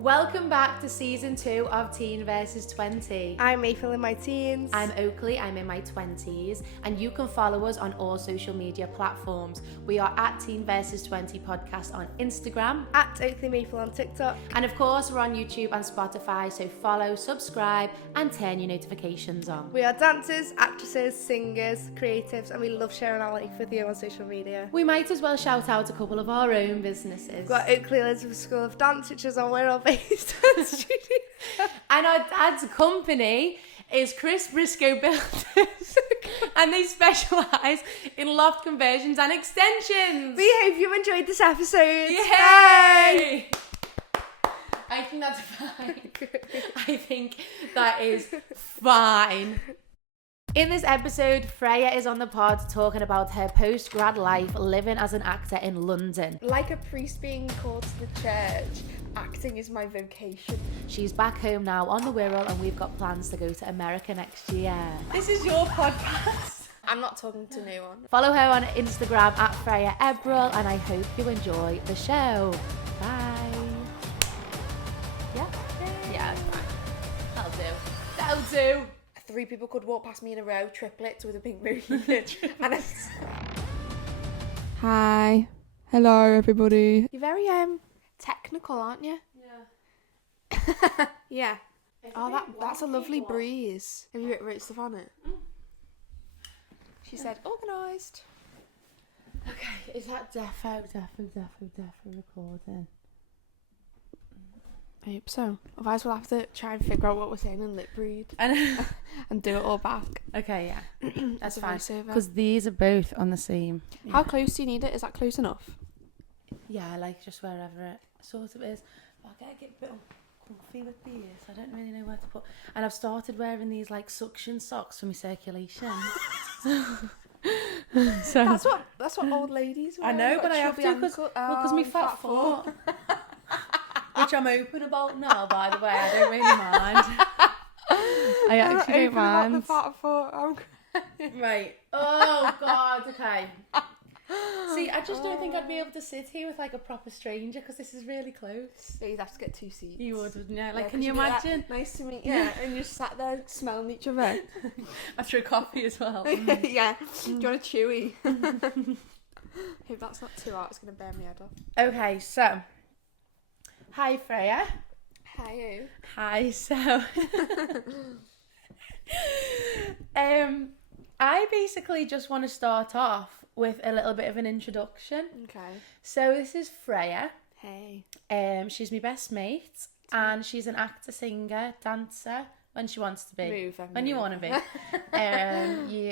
Welcome back to season 2 of Teen vs 20. I'm April in my teens. I'm Oakleigh, I'm in my 20s, and you can follow us on all social media platforms. We are at Teen vs 20 podcast on Instagram, at Oakleigh Maple on TikTok, and of course we're on YouTube and Spotify, so follow, subscribe, and turn your notifications on. We are dancers, actresses, singers, creatives, and we love sharing our life with you on social media. We might as well shout out a couple of our own businesses. We've got Oakleigh Elizabeth School of Dance, which is on where our based studio. And our dad's company is Chris Briscoe Builders, and they specialise in loft conversions and extensions. We hope you enjoyed this episode. Yay! Bye! I think that's fine. I think that is fine. In this episode, Freya is on the pod talking about her post-grad life living as an actor in London. Like a priest being called to the church, acting is my vocation. She's back home now on the Wirral, and we've got plans to go to America next year. This is your podcast. I'm not talking to no one. Follow her on Instagram at Freya Ebbrell, and I hope you enjoy the show. Bye. Yeah? Yeah, it's fine. That'll do. That'll do. 3 people could walk past me in a row, triplets with a pink moon. And Hi. Hello, everybody. You're very technical, aren't you? Yeah. Yeah. Oh, that's a lovely breeze. Have you wrote stuff on it? She said organised. Okay, is that defo recording? I hope so. Otherwise we'll have to try and figure out what we're saying in lip read and do it all back. Okay, yeah. That's fine. Because these are both on the same. Yeah. How close do you need it? Is that close enough? Yeah, like just wherever it sort of is. But I get a bit comfy with these. I don't really know where to put. And I've started wearing these like suction socks for my circulation. So that's what old ladies wear. I know, but I have to because my fat foot. Which I'm open about now, by the way. I don't really mind. I actually don't mind. The fat foot. Right. Oh, God. Okay. See, I just don't think I'd be able to sit here with like a proper stranger because this is really close. So you'd have to get 2 seats. You would, wouldn't you? Like, yeah, can you imagine? Nice to meet you. Yeah, and you sat there smelling each other. After a coffee as well. Yeah. Do you want a chewy? Hope that's not too hot. It's going to burn my head off. Okay, so. Hi, Freya. Hi. Hi, so. I basically just want to start off with a little bit of an introduction. Okay. So this is Freya. Hey. She's my best mate, and she's an actor, singer, dancer when she wants to be. When you want to be.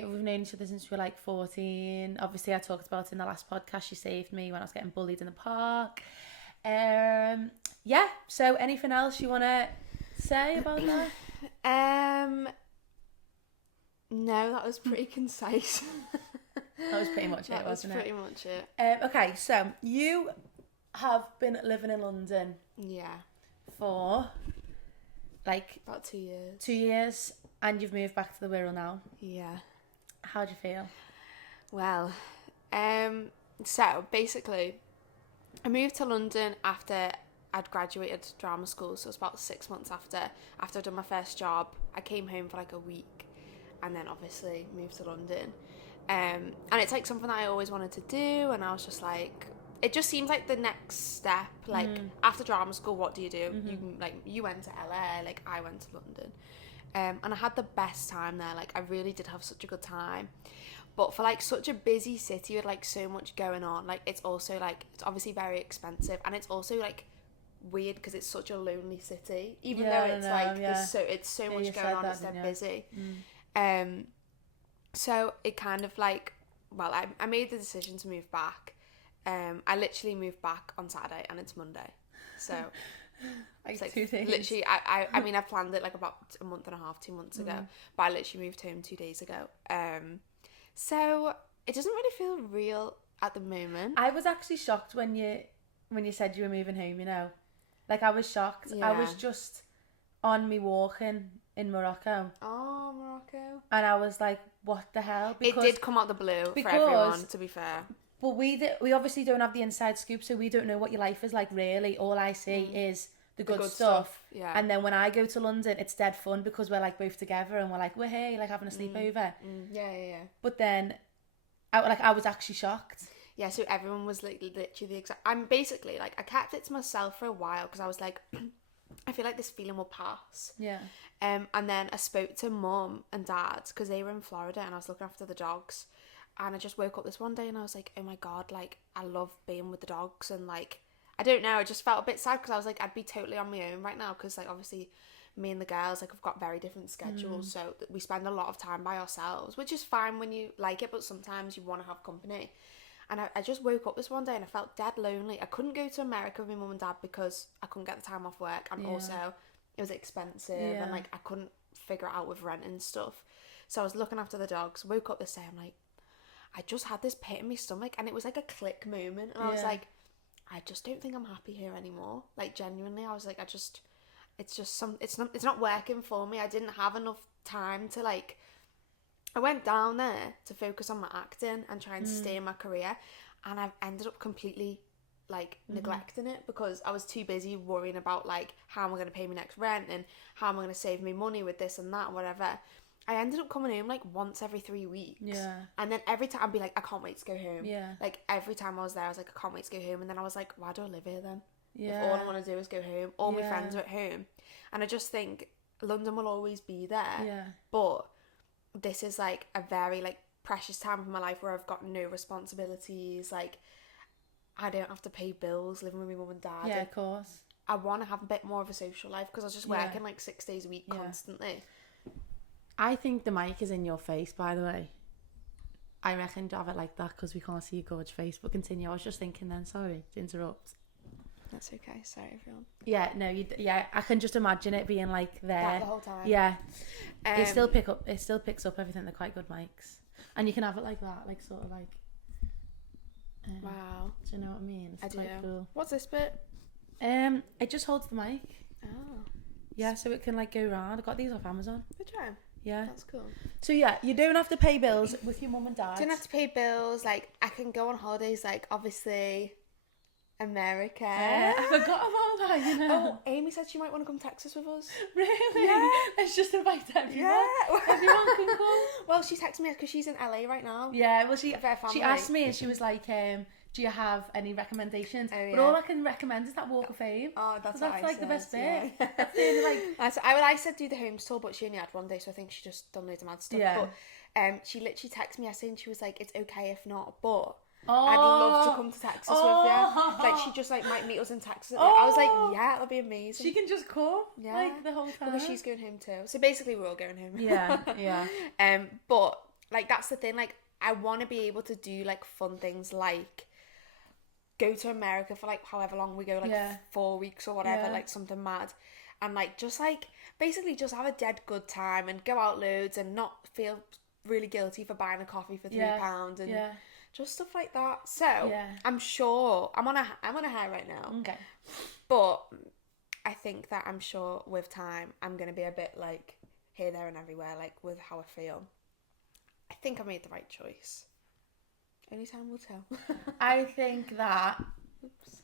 We've known each other since we were like 14. Obviously, I talked about in the last podcast. She saved me when I was getting bullied in the park. Yeah. So anything else you want to say about that? No, that was pretty concise. That was pretty much it, wasn't it? Pretty much it. Okay, so you have been living in London. Yeah. For like about 2 years. 2 years, and you've moved back to the Wirral now. Yeah. How do you feel? Well, so basically, I moved to London after I'd graduated drama school, so it was about 6 months after I'd done my first job. I came home for like a week, and then obviously moved to London. And it's like something that I always wanted to do, and I was just like, it just seems like the next step. Like after drama school, what do? Mm-hmm. You went to LA, like I went to London, and I had the best time there. Like I really did have such a good time. But for like such a busy city with like so much going on, like it's also like it's obviously very expensive, and it's also like weird because it's such a lonely city. Even though it's there's so much going on, it's so busy. So it kind of like, well, I made the decision to move back. I literally moved back on Saturday, and it's Monday. So like 2 days. Literally, I mean, I planned it like about a month and a half, 2 months ago, but I literally moved home 2 days ago. So it doesn't really feel real at the moment. I was actually shocked when you said you were moving home, you know. Like, I was shocked. Yeah. I was just on me walking in Morocco. Oh, Morocco. And I was like, what the hell? Because, it did come out the blue for everyone, to be fair. But we obviously don't have the inside scoop, so we don't know what your life is like, really. All I see is the good stuff. Yeah. And then when I go to London, it's dead fun because we're like both together and we're like, we're here, like having a sleepover. Yeah. But then, I was actually shocked. Yeah, so everyone was like literally the exact. I'm basically like, I kept it to myself for a while because I was like, I feel like this feeling will pass. Yeah. And then I spoke to mum and dad because they were in Florida and I was looking after the dogs. And I just woke up this one day and I was like, oh my God, like, I love being with the dogs. And like, I don't know, I just felt a bit sad because I was like, I'd be totally on my own right now because like, obviously, me and the girls, like, have got very different schedules. So we spend a lot of time by ourselves, which is fine when you like it, but sometimes you want to have company. And I just woke up this one day and I felt dead lonely. I couldn't go to America with my mum and dad because I couldn't get the time off work. And also, it was expensive and like, I couldn't figure it out with rent and stuff. So I was looking after the dogs, woke up this day, I'm like, I just had this pit in my stomach and it was like a click moment. And I was like, I just don't think I'm happy here anymore. Like, genuinely, I was like, it's not working for me. I didn't have enough time to like, I went down there to focus on my acting and try and stay in my career, and I've ended up completely like neglecting it because I was too busy worrying about like how am I going to pay my next rent and how am I going to save me money with this and that and whatever. I ended up coming home like once every 3 weeks. Yeah. And then every time I'd be like, I can't wait to go home. Yeah. Like every time I was there, I was like, I can't wait to go home. And then I was like, why do I live here then? Yeah. If all I want to do is go home, all my friends are at home. And I just think London will always be there. Yeah. But this is like a very like precious time of my life where I've got no responsibilities. Like, I don't have to pay bills living with my mum and dad. Yeah, of course. I want to have a bit more of a social life because I was just working like 6 days a week constantly. I think the mic is in your face, by the way. I reckon to have it like that because we can't see your gorgeous face. But continue. I was just thinking then. Sorry to interrupt. That's okay. Sorry, everyone. Yeah, no, I can just imagine it being like there. That the whole time. Yeah. It still picks up everything. They're quite good mics. And you can have it like that, like sort of like. Wow. Do you know what I mean? It's quite cool. What's this bit? It just holds the mic. Oh. Yeah, so it can like go round. I got these off Amazon. Good try. Yeah. That's cool. So yeah, you don't have to pay bills with your mum and dad. Don't have to pay bills. Like, I can go on holidays, like, obviously, America. I forgot about that, you know. Oh, Amy said she might want to come Texas with us. Really? Yeah. Let's just invite everyone. Yeah. Everyone can come. Well, she texted me because she's in LA right now. Yeah, well, she asked me and she was like, do you have any recommendations? Oh, yeah. But all I can recommend is that Walk of Fame. Oh, that's like said. The best bit. Yeah. That's the only, like... I said do the homes tour, but she only had one day, so I think she just done loads of mad stuff. Yeah. But she literally texted me yesterday and she was like, it's okay if not, but I'd love to come to Texas with you. Like, she just like might meet us in Texas. I was like, yeah, that'll be amazing. She can just come, like, the whole time. Because she's going home too. So basically we're all going home. Yeah. But like, that's the thing, like, I want to be able to do like fun things like go to America for like however long we go, like 4 weeks or whatever, like something mad, and like just like basically just have a dead good time and go out loads and not feel really guilty for buying a coffee for £3 and just stuff like that. So I'm sure I'm on a high right now. Okay. But I think that I'm sure with time I'm gonna be a bit like here, there, and everywhere, like with how I feel. I think I made the right choice. Only time will tell. I think that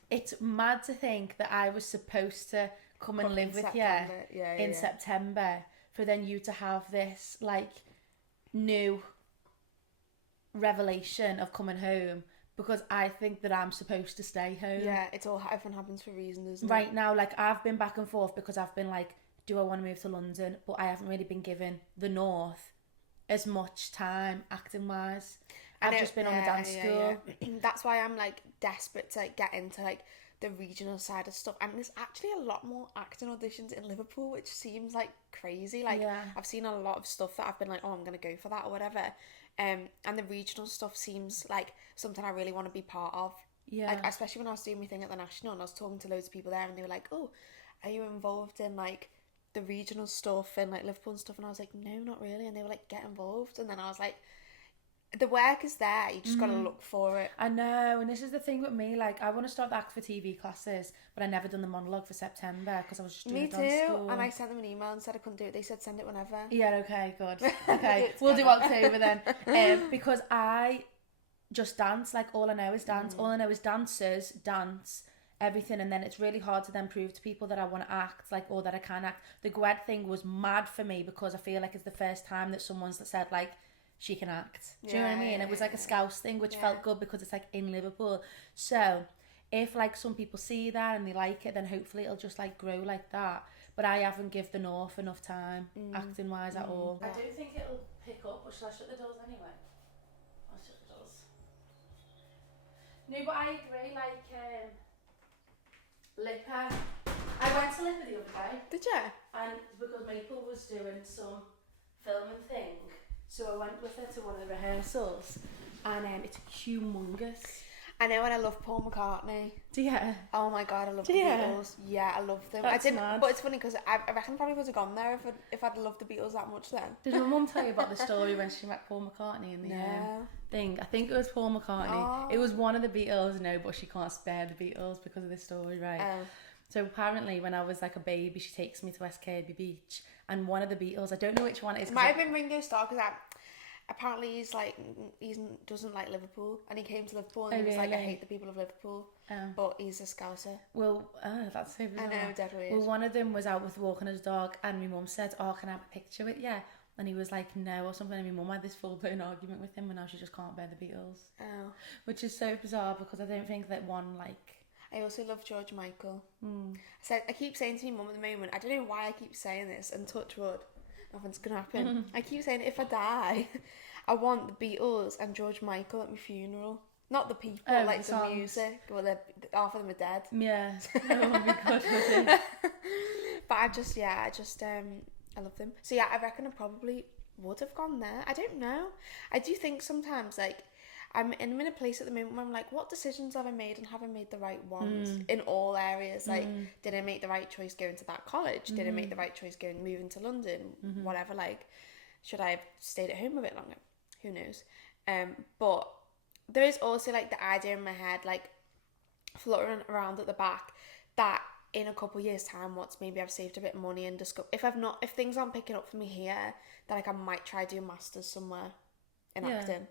it's mad to think that I was supposed to come and live with you in September for then you to have this like new revelation of coming home, because I think that I'm supposed to stay home. Yeah, everything happens for a reason, doesn't it? Right now, like, I've been back and forth because I've been like, do I want to move to London? But I haven't really been given the North as much time acting wise. I've just been on the dance school. Yeah. That's why I'm like desperate to like get into like the regional side of stuff. And there's actually a lot more acting auditions in Liverpool, which seems like crazy. Like I've seen a lot of stuff that I've been like, oh, I'm gonna go for that or whatever. And the regional stuff seems like something I really want to be part of. Yeah. Like, especially when I was doing my thing at the National and I was talking to loads of people there and they were like, oh, are you involved in like the regional stuff and like Liverpool and stuff? And I was like, no, not really. And they were like, get involved. And then I was like, the work is there, you just gotta look for it. I know, and this is the thing with me, like, I want to start the Act for TV classes, but I never done the monologue for September because I was just doing it on school. And I sent them an email and said I couldn't do it. They said send it whenever. Yeah, okay, good. Okay, we'll do October then. Because I just dance, like, all I know is dance. All I know is dancers dance everything, and then it's really hard to then prove to people that I want to act, like, or that I can act. The Gwed thing was mad for me because I feel like it's the first time that someone's said, like, she can act. Do you know what I mean? It was like a Scouse thing, which felt good because it's like in Liverpool. So if like some people see that and they like it, then hopefully it'll just like grow like that. But I haven't given the North enough time acting wise at all. I don't think it'll pick up, but shall I shut the doors anyway? I'll shut the doors. No, but I agree, like Lipper. I went to Lipper the other day. Did you? And because Maple was doing some filming thing, so I went with her to one of the rehearsals, and it's humongous. I know, and I love Paul McCartney. Do you? Oh my god, I love the Beatles. Yeah, I love them. That's I didn't, mad. but it's funny because I reckon I probably would have gone there if I'd loved the Beatles that much then. Did my mum tell you about the story when she met Paul McCartney in the thing? I think it was Paul McCartney. Oh. It was one of the Beatles, no, but she can't spare the Beatles because of this story, right? So apparently when I was like a baby, she takes me to West Kirby Beach, and one of the Beatles, I don't know which one it is. It might have been Ringo Starr, because apparently he doesn't like Liverpool, and he came to Liverpool and he was like, I hate the people of Liverpool, but he's a Scouser. Well, that's so bizarre. I know, dead weird. Well, one of them was out with walking his dog, and my mum said, oh, can I have a picture with you? And he was like, no, or something, and my mum had this full-blown argument with him, and now she just can't bear the Beatles. Oh. Which is so bizarre, because I don't think that one, like... I also love George Michael. I keep saying to my mum at the moment, I don't know why I keep saying this, and touch wood, nothing's gonna happen. I keep saying, if I die, I want the Beatles and George Michael at my funeral. Not the people, like the music. Well, half of them are dead. Yeah, that would be good, wouldn't it? But I love them. So yeah, I reckon I probably would have gone there. I don't know. I do think sometimes, like, I'm in a place at the moment where I'm like, what decisions have I made, and have I made the right ones in all areas? Like, did I make the right choice going to that college? Did I make the right choice moving to London? Whatever, like, should I have stayed at home a bit longer? Who knows? But there is also like the idea in my head, like fluttering around at the back, that in a couple of years time, once maybe I've saved a bit of money and discover, if things aren't picking up for me here, then like I might try do a master's somewhere in acting.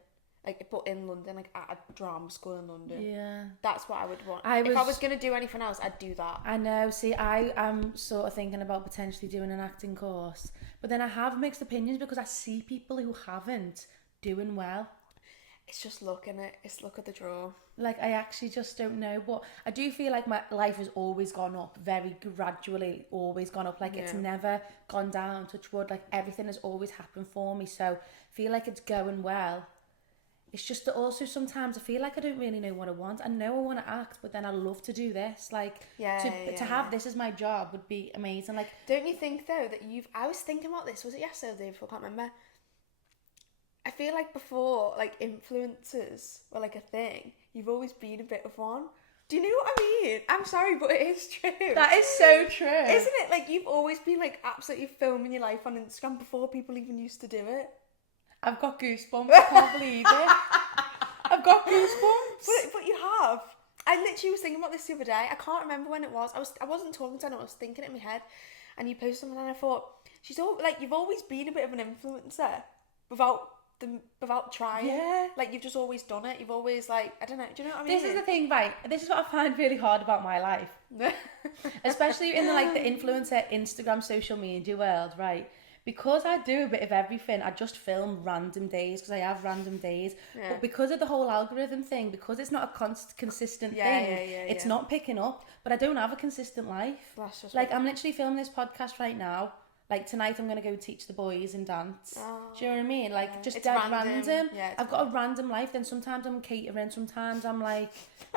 Like, but in London, like at a drama school in London. Yeah. That's what I would want. If I was going to do anything else, I'd do that. I know. See, I am sort of thinking about potentially doing an acting course. But then I have mixed opinions because I see people who haven't doing well. It's just luck, innit? It's luck of the draw. Like, I actually just don't know. But I do feel like my life has always gone up, very gradually, always gone up. Like, it's never gone down, touch wood. Like, everything has always happened for me. So, I feel like it's going well. It's just that also sometimes I feel like I don't really know what I want. I know I want to act, but then I love to do this. Like, to have this as my job would be amazing. Like, don't you think though that I was thinking about this, was it yesterday or the day before? I can't remember. I feel like before, like, influencers were like a thing, you've always been a bit of one. Do you know what I mean? I'm sorry, but it is true. That is so true. Isn't it? Like, you've always been like absolutely filming your life on Instagram before people even used to do it. I've got goosebumps. I can't believe it. I've got goosebumps. But you have. I literally was thinking about this the other day. I can't remember when it was. I wasn't talking to anyone. I was thinking it in my head. And you posted something, and I thought, you've always been a bit of an influencer without trying. Yeah. Like, you've just always done it. You've always, like, I don't know. Do you know what I mean? This is the thing, right? This is what I find really hard about my life. Especially in the influencer, Instagram, social media world, right? Because I do a bit of everything, I just film random days, because I have random days. Yeah. But because of the whole algorithm thing, because it's not a consistent thing, it's not picking up. But I don't have a consistent life. Like, I'm literally filming this podcast right now. Like, tonight I'm going to go teach the boys and dance. Oh, do you know what I mean? Like, just dead random. Yeah, I've got a random life. Then sometimes I'm catering, sometimes I'm, like,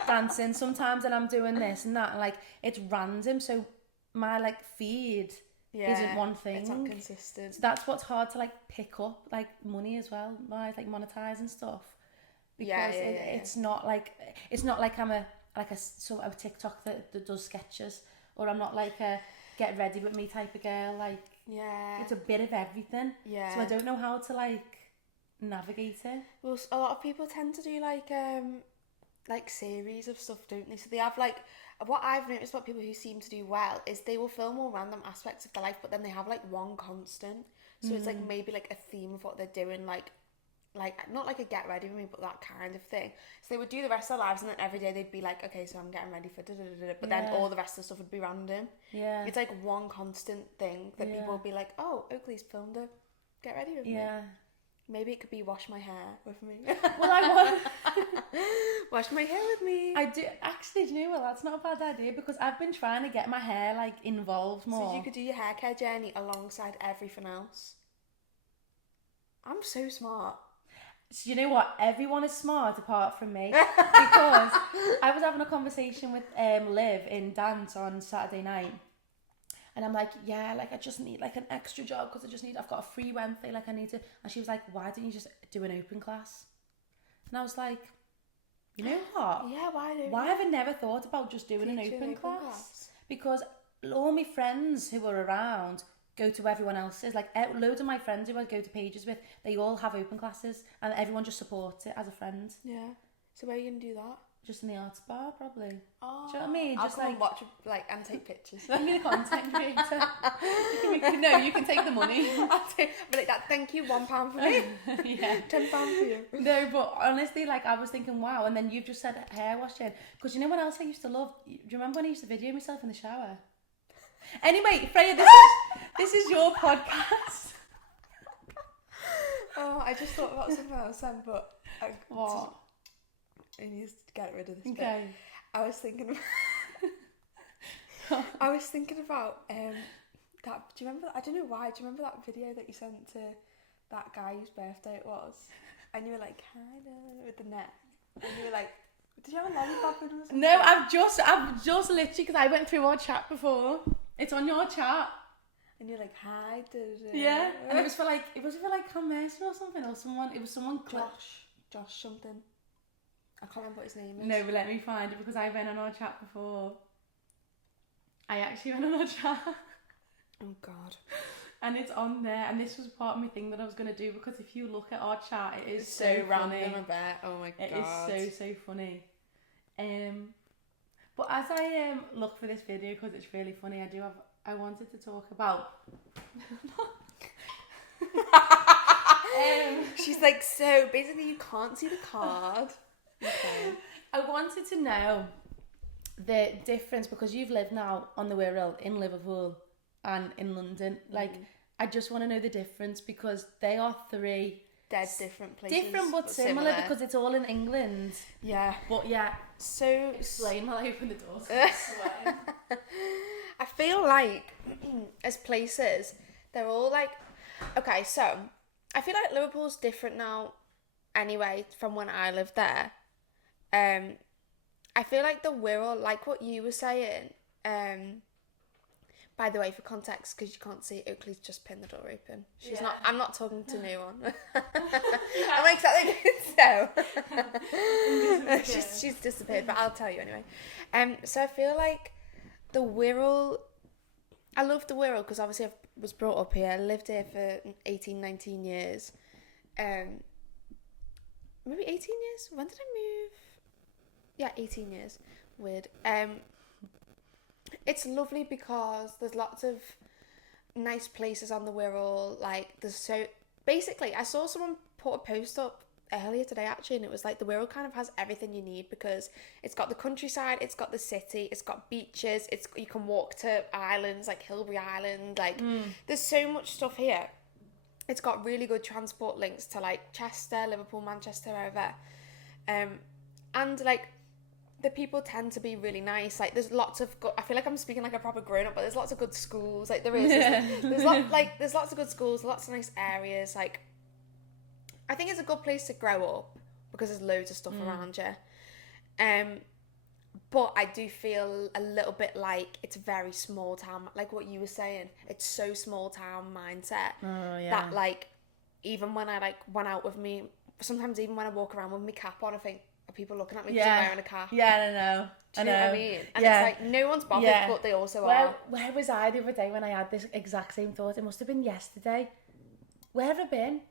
dancing, sometimes then I'm doing this and that. And, like, it's random. So my, like, feed... isn't one thing. It's not consistent. So that's what's hard to, like, pick up, like, money as well, like monetize and stuff. Because it's not like I'm a TikTok that does sketches, or I'm not like a get ready with me type of girl. Like, it's a bit of everything. Yeah. So I don't know how to, like, navigate it. Well, a lot of people tend to do like series of stuff, don't they? So they have, like, what I've noticed about people who seem to do well is they will film all random aspects of their life, but then they have, like, one constant. So it's, like, maybe, like, a theme of what they're doing, like, like, not like a get ready with me, but that kind of thing. So they would do the rest of their lives, and then every day they'd be like, okay, so I'm getting ready for da-da-da-da, but then all the rest of the stuff would be random. Yeah. It's like one constant thing that people would be like, oh, Oakleigh's filmed a get ready with me. Yeah. Maybe it could be wash my hair with me. Well, I want... Wash my hair with me. I do... Actually, do you know what? That's not a bad idea, because I've been trying to get my hair, like, involved more. So you could do your hair care journey alongside everything else. I'm so smart. So you know what? Everyone is smart apart from me, because I was having a conversation with Liv in dance on Saturday night, and I'm like, yeah, like I just need like an extra job because I've got a free Wednesday, like I need to. And she was like, why don't you just do an open class? And I was like, you know what? Yeah, why have I never thought about just doing an open class? Because all my friends who are around go to everyone else's. Like, loads of my friends who I go to pages with, they all have open classes, and everyone just supports it as a friend. Yeah. So where are you gonna do that? Just in the arts bar, probably. Oh, do you know what I mean? I'll Just come like and watch, like, and take pictures. I'm gonna content creator. You can take the money. I'll be like that. Thank you, £1 for me. Yeah. £10 for you. No, but honestly, like I was thinking, wow. And then you've just said hair washing, because you know what else I used to love? Do you remember when I used to video myself in the shower? Anyway, Freya, this is your podcast. Oh, I just thought about something else then, but What? I need to get rid of this Okay. bit. I was thinking about that. Do you remember? I don't know why. Do you remember that video that you sent to that guy whose birthday it was? And you were like, kinda with the neck, and you were like, did you have a lollipop in or something? No, I've just literally, because I went through our chat before. It's on your chat. And you're like, hi, Yeah. And it was for like Commercial or something, or someone. It was someone. Josh something. I can't remember what his name is. No, but let me find it, because I went on our chat before. I actually went on our chat. Oh God. And it's on there, and this was part of my thing that I was going to do, because if you look at our chat, it is It's so random, funny. I bet. Oh my God. It is so funny. But as I look for this video, because it's really funny, I wanted to talk about... She's like, so basically you can't see the card. Okay. I wanted to know the difference, because you've lived now on the Wirral in Liverpool and in London. Like, I just want to know the difference, because they are three dead different places. Different but similar, because it's all in England. Yeah. But yeah. So Explain while I open the door. I feel like as places, they're all like, okay, so I feel like Liverpool's different now anyway from when I lived there. I feel like the Wirral, like what you were saying, by the way, for context, because you can't see, Oakleigh's just pinned the door open. She's not. I'm not talking to no one. I'm like, so. she's disappeared, but I'll tell you anyway. So I feel like the Wirral. I love the Wirral because obviously I was brought up here. I lived here for 18, 19 years. Maybe 18 years. When did I move? Yeah, 18 years. Weird. It's lovely because there's lots of nice places on the Wirral. Like, basically, I saw someone put a post up earlier today actually, and it was like the Wirral kind of has everything you need, because it's got the countryside, it's got the city, it's got beaches, you can walk to islands like Hilbury Island. Like, there's so much stuff here. It's got really good transport links to like Chester, Liverpool, Manchester, wherever. And like, the people tend to be really nice. Like, there's lots of I feel like I'm speaking like a proper grown up, but there's lots of good schools. Like, there is. There's lots of good schools, lots of nice areas. Like, I think it's a good place to grow up because there's loads of stuff around you. But I do feel a little bit like it's very small town. Like what you were saying, it's so small town mindset that like, even when I like went out with me, sometimes even when I walk around with my cap on, I think, are people looking at me because I'm wearing a cap? Yeah, I know. Do you know what I mean? And it's like, no one's bothered, but they also are. Where was I the other day when I had this exact same thought? It must have been yesterday. Where have I been?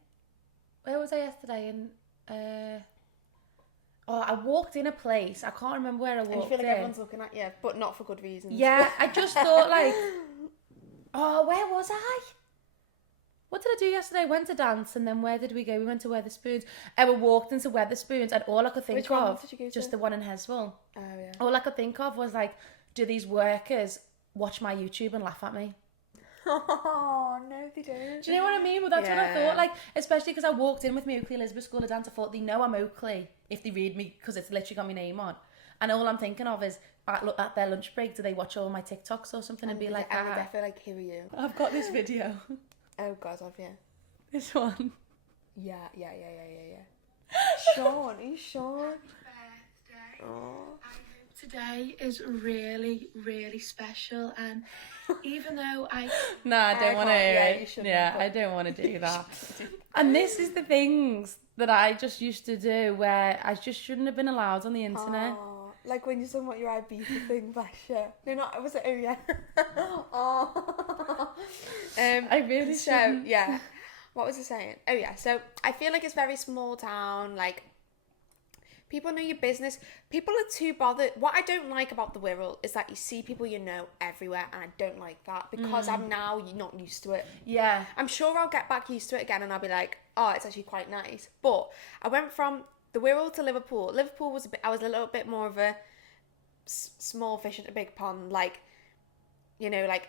Where was I yesterday? I walked in a place. I can't remember where I walked in. And you feel like everyone's looking at you, but not for good reasons. Yeah, I just thought like, where was I? What did I do yesterday? I went to dance, and then where did we go? We went to Weatherspoons. We walked into Weatherspoons, and all I could think Which one of, did you go to? just the one in Heswell. Oh, yeah. All I could think of was like, do these workers watch my YouTube and laugh at me? Oh, no, they don't. Do you know what I mean? Well, that's what I thought. Like, especially because I walked in with my Oakleigh Elizabeth School of Dance. I thought they know I'm Oakleigh if they read me, because it's literally got my name on. And all I'm thinking of is, at their lunch break, do they watch all my TikToks or something and be like, I feel like, who are you? I've got this video. Oh, God, have you? This one. Yeah. Sean, are you Sean? Oh. Today is really, really special, and even though I don't want to hear it. You Yeah, I don't want to do that. And this is the things that I just used to do where I just shouldn't have been allowed on the internet. Oh, like when you're talking about your Ibiza thing, bless you. No, not, was it? Oh, yeah. Oh. I really shouldn't. Yeah. What was I saying? Oh, yeah. So I feel like it's very small town, like, people know your business. People are too bothered. What I don't like about the Wirral is that you see people you know everywhere, and I don't like that because I'm now not used to it. Yeah. I'm sure I'll get back used to it again, and I'll be like, oh, it's actually quite nice. But I went from the Wirral to Liverpool. Liverpool was I was a little bit more of a small fish in a big pond. Like, you know, like,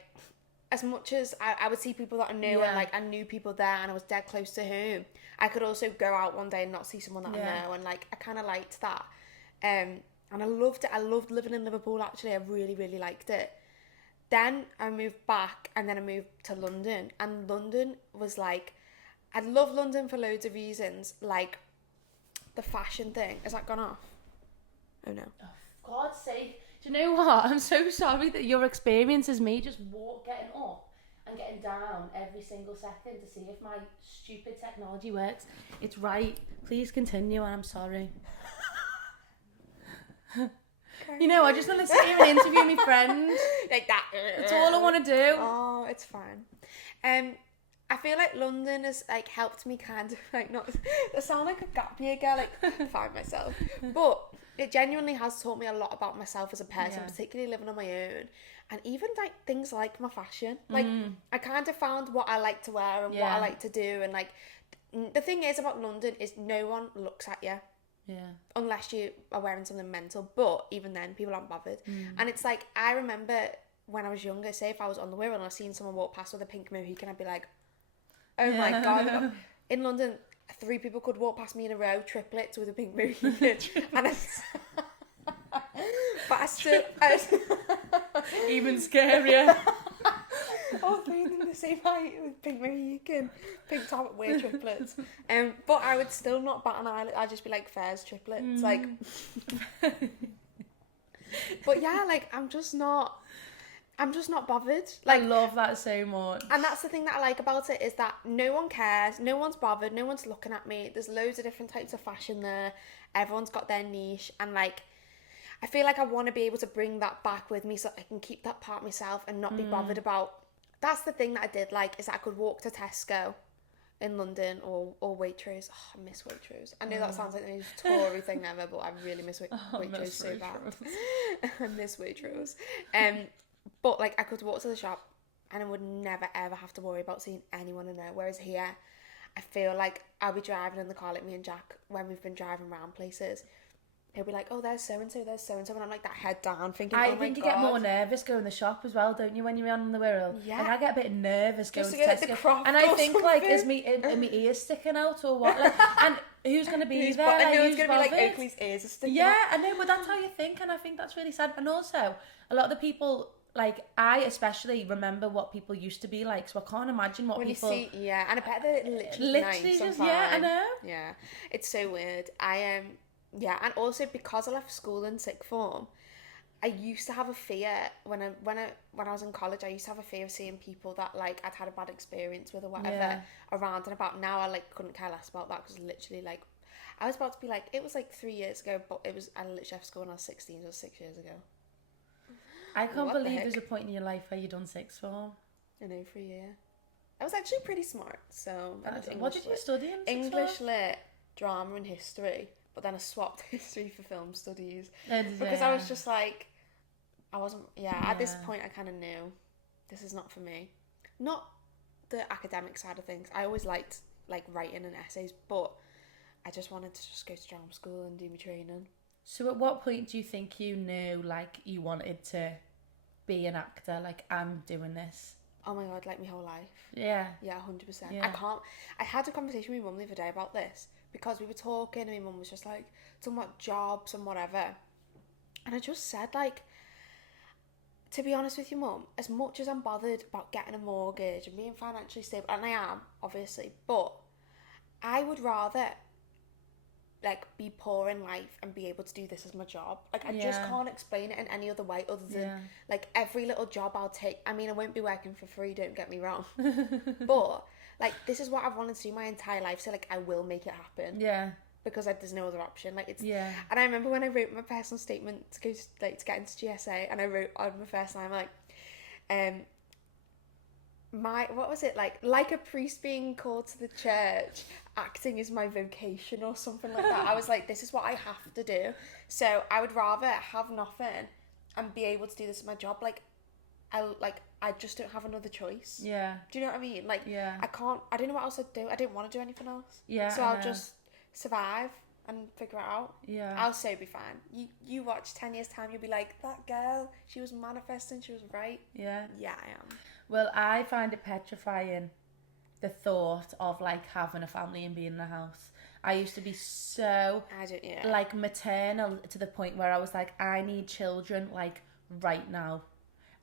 as much as I would see people that I knew, and like I knew people there, and I was dead close to home, I could also go out one day and not see someone that I know, and like I kind of liked that, and I loved it. I loved living in Liverpool. Actually, I really, really liked it. Then I moved back, and then I moved to London, and London was like, I love London for loads of reasons, like the fashion thing. Has that gone off? Oh no. Oh, for God's sake. Do you know what? I'm so sorry that your experience is me just getting up and getting down every single second to see if my stupid technology works. It's right. Please continue, and I'm sorry. You know, I just want to sit here and interview my friend. Like that. That's all I want to do. Oh, it's fine. I feel like London has like helped me kind of like not. I sound like a gap year girl, like find myself, but it genuinely has taught me a lot about myself as a person, particularly living on my own, and even like things like my fashion. Like I kind of found what I like to wear and what I like to do, and like the thing is about London is no one looks at you. Yeah. Unless you are wearing something mental, but even then, people aren't bothered. And it's like, I remember when I was younger, say if I was on the Wirral and I seen someone walk past with a pink Mohican, I'd be like, oh my God. In London, 3 people could walk past me in a row, triplets with a pink Mohican. And but I still... Even scarier. All 3 of them the same height with pink Mohican, pink top, weird triplets. But I would still not bat an eyelid. I'd just be like, Fairs triplets. Like... But yeah, like, I'm just not bothered. Like, I love that so much. And that's the thing that I like about it, is that no one cares, no one's bothered, no one's looking at me. There's loads of different types of fashion there. Everyone's got their niche, and like, I feel like I want to be able to bring that back with me so I can keep that part myself and not be bothered about. That's the thing that I did like, is that I could walk to Tesco in London or Waitrose. Oh, I miss Waitrose. I know that sounds like the most Tory thing ever, but I really miss Waitrose so bad. I miss Waitrose. But like, I could walk to the shop and I would never ever have to worry about seeing anyone I know. Whereas here, I feel like I'll be driving in the car, like me and Jack, when we've been driving around places. He'll be like, oh, there's so-and-so, and I'm like that head down thinking, I oh my think you God. get more nervous going to the shop as well, don't you, when you're on the Wirral? Yeah. And I get a bit nervous going Just to to get, like, Tesco. the Croft And I or think, like, something. is my ears sticking out or what? Like, and who's going to be there? I know Like, it's who's going to be like bothered? Oakley's ears are sticking Yeah, out. I know, but that's how you think, and I think that's really sad. And also, a lot of the people, like, I especially remember what people used to be like, so I can't imagine what When people... you see, yeah, and I bet they're literally nice just, sometimes. yeah, I know. Yeah, it's so weird. Yeah, and also because I left school in sixth form, I used to have a fear when I was in college. I used to have a fear of seeing people that like I'd had a bad experience with or whatever around and about. Now I like couldn't care less about that, because literally like I was about to be like, it was like 3 years ago, but I literally left school when I was 16, so it was 6 years ago. I can't What the believe heck? there's a point in your life where you done sixth form. I know, for a year. I was actually pretty smart, so I was What did you English study in sixth English form? lit, drama and history, but then I swapped history for film studies Oh, because I was just like, I wasn't. At this Yeah. point I kind of knew this is not for me. Not the academic side of things. I always liked like writing and essays, but I just wanted to just go to drama school and do my training. So at what point do you think you knew like you wanted to be an actor? Like, I'm doing this. Oh my God, like my whole life. Yeah. Yeah, 100%. Yeah. I had a conversation with my mum the other day about this because we were talking and my mum was just like talking about jobs and whatever. And I just said, like, to be honest with you, Mum, as much as I'm bothered about getting a mortgage and being financially stable, and I am, obviously, but I would rather, like, be poor in life and be able to do this as my job. Like, I just can't explain it in any other way other than, like, every little job I'll take. I mean, I won't be working for free, don't get me wrong. But, like, this is what I've wanted to do my entire life, so, like, I will make it happen. Yeah. Because there's no other option. Like, it's... Yeah. And I remember when I wrote my personal statement to go to, like, to get into GSA, and I wrote on my first line, like, what was it, like a priest being called to the church, acting is my vocation, or something like that. I was like, this is what I have to do, so I would rather have nothing and be able to do this as my job. I just don't have another choice. Yeah. Do you know what I mean? Like, yeah. I don't know what else I'd do. I didn't want to do anything else. Yeah. So I'll just survive and figure it out. Yeah. I'll so be fine. You watch 10 years time, you'll be like, that girl, she was manifesting, she was right. Yeah. Yeah, I am. Well, I find it petrifying, the thought of like having a family and being in a house. I used to be so like maternal to the point where I was like, I need children like right now.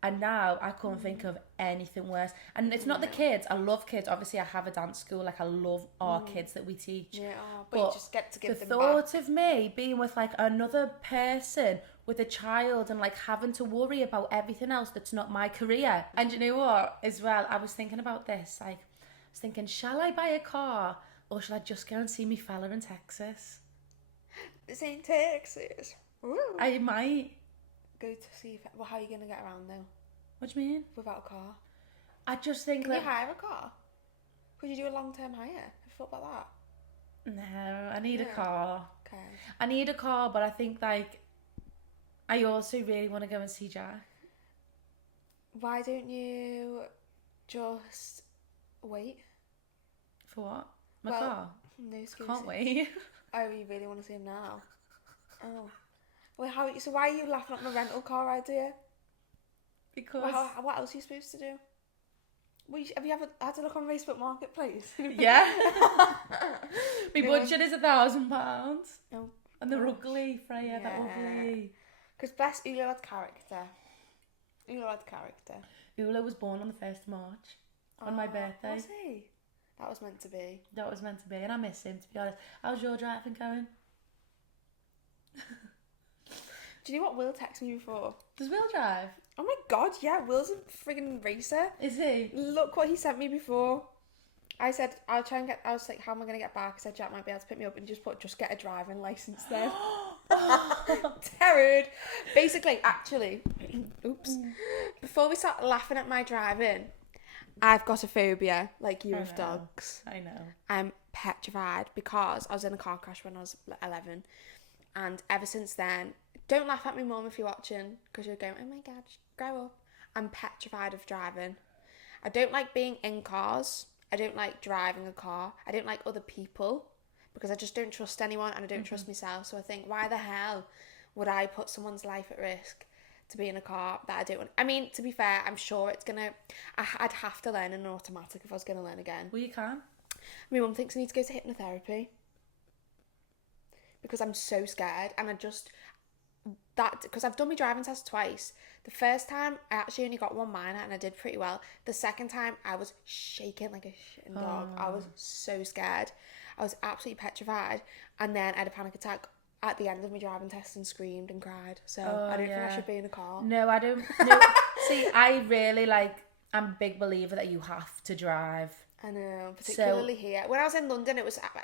And now I can't think of anything worse. And it's not the kids. I love kids. Obviously, I have a dance school. Like, I love our kids that we teach. Yeah, but you just get to give them back. The thought of me being with, like, another person with a child and, like, having to worry about everything else that's not my career. And you know what? As well, I was thinking about this. Like, I was thinking, shall I buy a car or shall I just go and see me fella in Texas? This ain't Texas. Woo. I might. Go to see well, how are you going to get around though? What do you mean? Without a car? I just think Can you hire a car? Could you do a long-term hire? Have you thought about that? No, I need a car. Okay. I need a car, but I think, like, I also really want to go and see Jack. Why don't you just wait? For what? My car? No excuses. Can't wait. Oh, you really want to see him now? Oh. Well, so why are you laughing at my rental car idea? Because... Well, what else are you supposed to do? Well, have you ever had to look on Facebook Marketplace? Yeah. My budget is £1,000. Oh, and they're ugly, Freya, they're ugly. Because bless Ula had character. Ula was born on the 1st of March, on my birthday. Was he? That was meant to be. That was meant to be, and I miss him, to be honest. How's your driving going? Do you know what Will texted me before? Does Will drive? Oh my God, yeah, Will's a friggin' racer. Is he? Look what he sent me before. I said, I was like, how am I going to get back? I said, Jack might be able to pick me up, and just get a driving licence then. Terrored. Basically, actually, oops. Before we start laughing at my driving, I've got a phobia, like you with dogs. I know. I'm petrified because I was in a car crash when I was 11. And ever since then, don't laugh at me, Mum, if you're watching, because you're going, oh my God, grow up. I'm petrified of driving. I don't like being in cars. I don't like driving a car. I don't like other people because I just don't trust anyone and I don't trust myself. So I think, why the hell would I put someone's life at risk to be in a car that I don't want? I mean, to be fair, I'm sure it's going to... I'd have to learn an automatic if I was going to learn again. Well, you can. My mum thinks I need to go to hypnotherapy because I'm so scared, and because I've done my driving test twice. The first time I actually only got one minor and I did pretty well. The second time I was shaking like a shitting dog. I was so scared. I was absolutely petrified, and then I had a panic attack at the end of my driving test and screamed and cried. So I don't think I should be in a car. No, I don't. No. See, I really I'm a big believer that you have to drive. I know, particularly here. When I was in London, I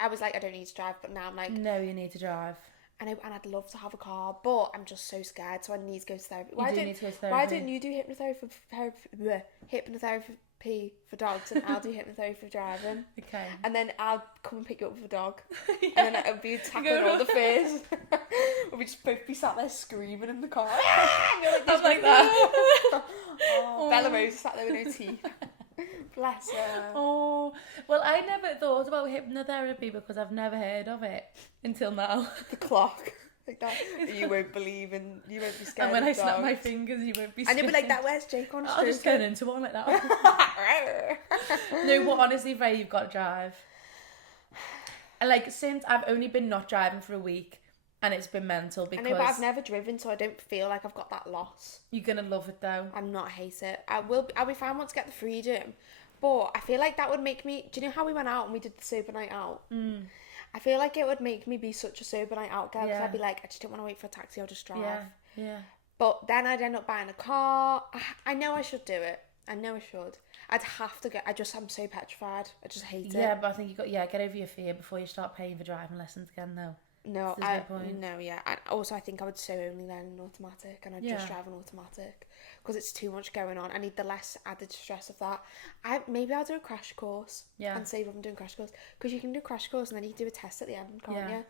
was like, I don't need to drive, but now I'm like, no, you need to drive. And I'd love to have a car, but I'm just so scared, so I need to go to therapy. You need to go to therapy. Why don't you do hypnotherapy for dogs, and I'll do hypnotherapy for driving? Okay. And then I'll come and pick you up with a dog. Yeah. And then it'll be tackling all the fears. We'll just both be sat there screaming in the car. I'm like that. Bella Rose sat there with no teeth. Bless her. Oh, well, I never thought about hypnotherapy because I've never heard of it until now. The clock. Like that. You won't be scared. And when I of snap my dogs. fingers, you won't be And scared. you'll be like, that where's Jake on I'll just turn into one like that. No, but honestly, Freya, you've got to drive. And like, since I've only been not driving for a week, and it's been mental because... I know, but I've never driven, so I don't feel like I've got that loss. You're going to love it, though. I'm not hate it. I'll be fine once I get the freedom. But I feel like that would make me... Do you know how we went out and we did the sober night out? Mm. I feel like it would make me be such a sober night out girl, because Yeah. I'd be like, I just don't want to wait for a taxi, I'll just drive. Yeah. But then I'd end up buying a car. I know I should do it. I know I should. I'd have to go. I'm so petrified. I just hate it. Yeah, but I think get over your fear before you start paying for driving lessons again, though. No, There's no point. And also, I think I would so only learn an automatic, and I'd just drive an automatic because it's too much going on. I need the less added stress of that. Maybe I'll do a crash course and save up on doing crash course, because you can do crash course and then you do a test at the end, can't you?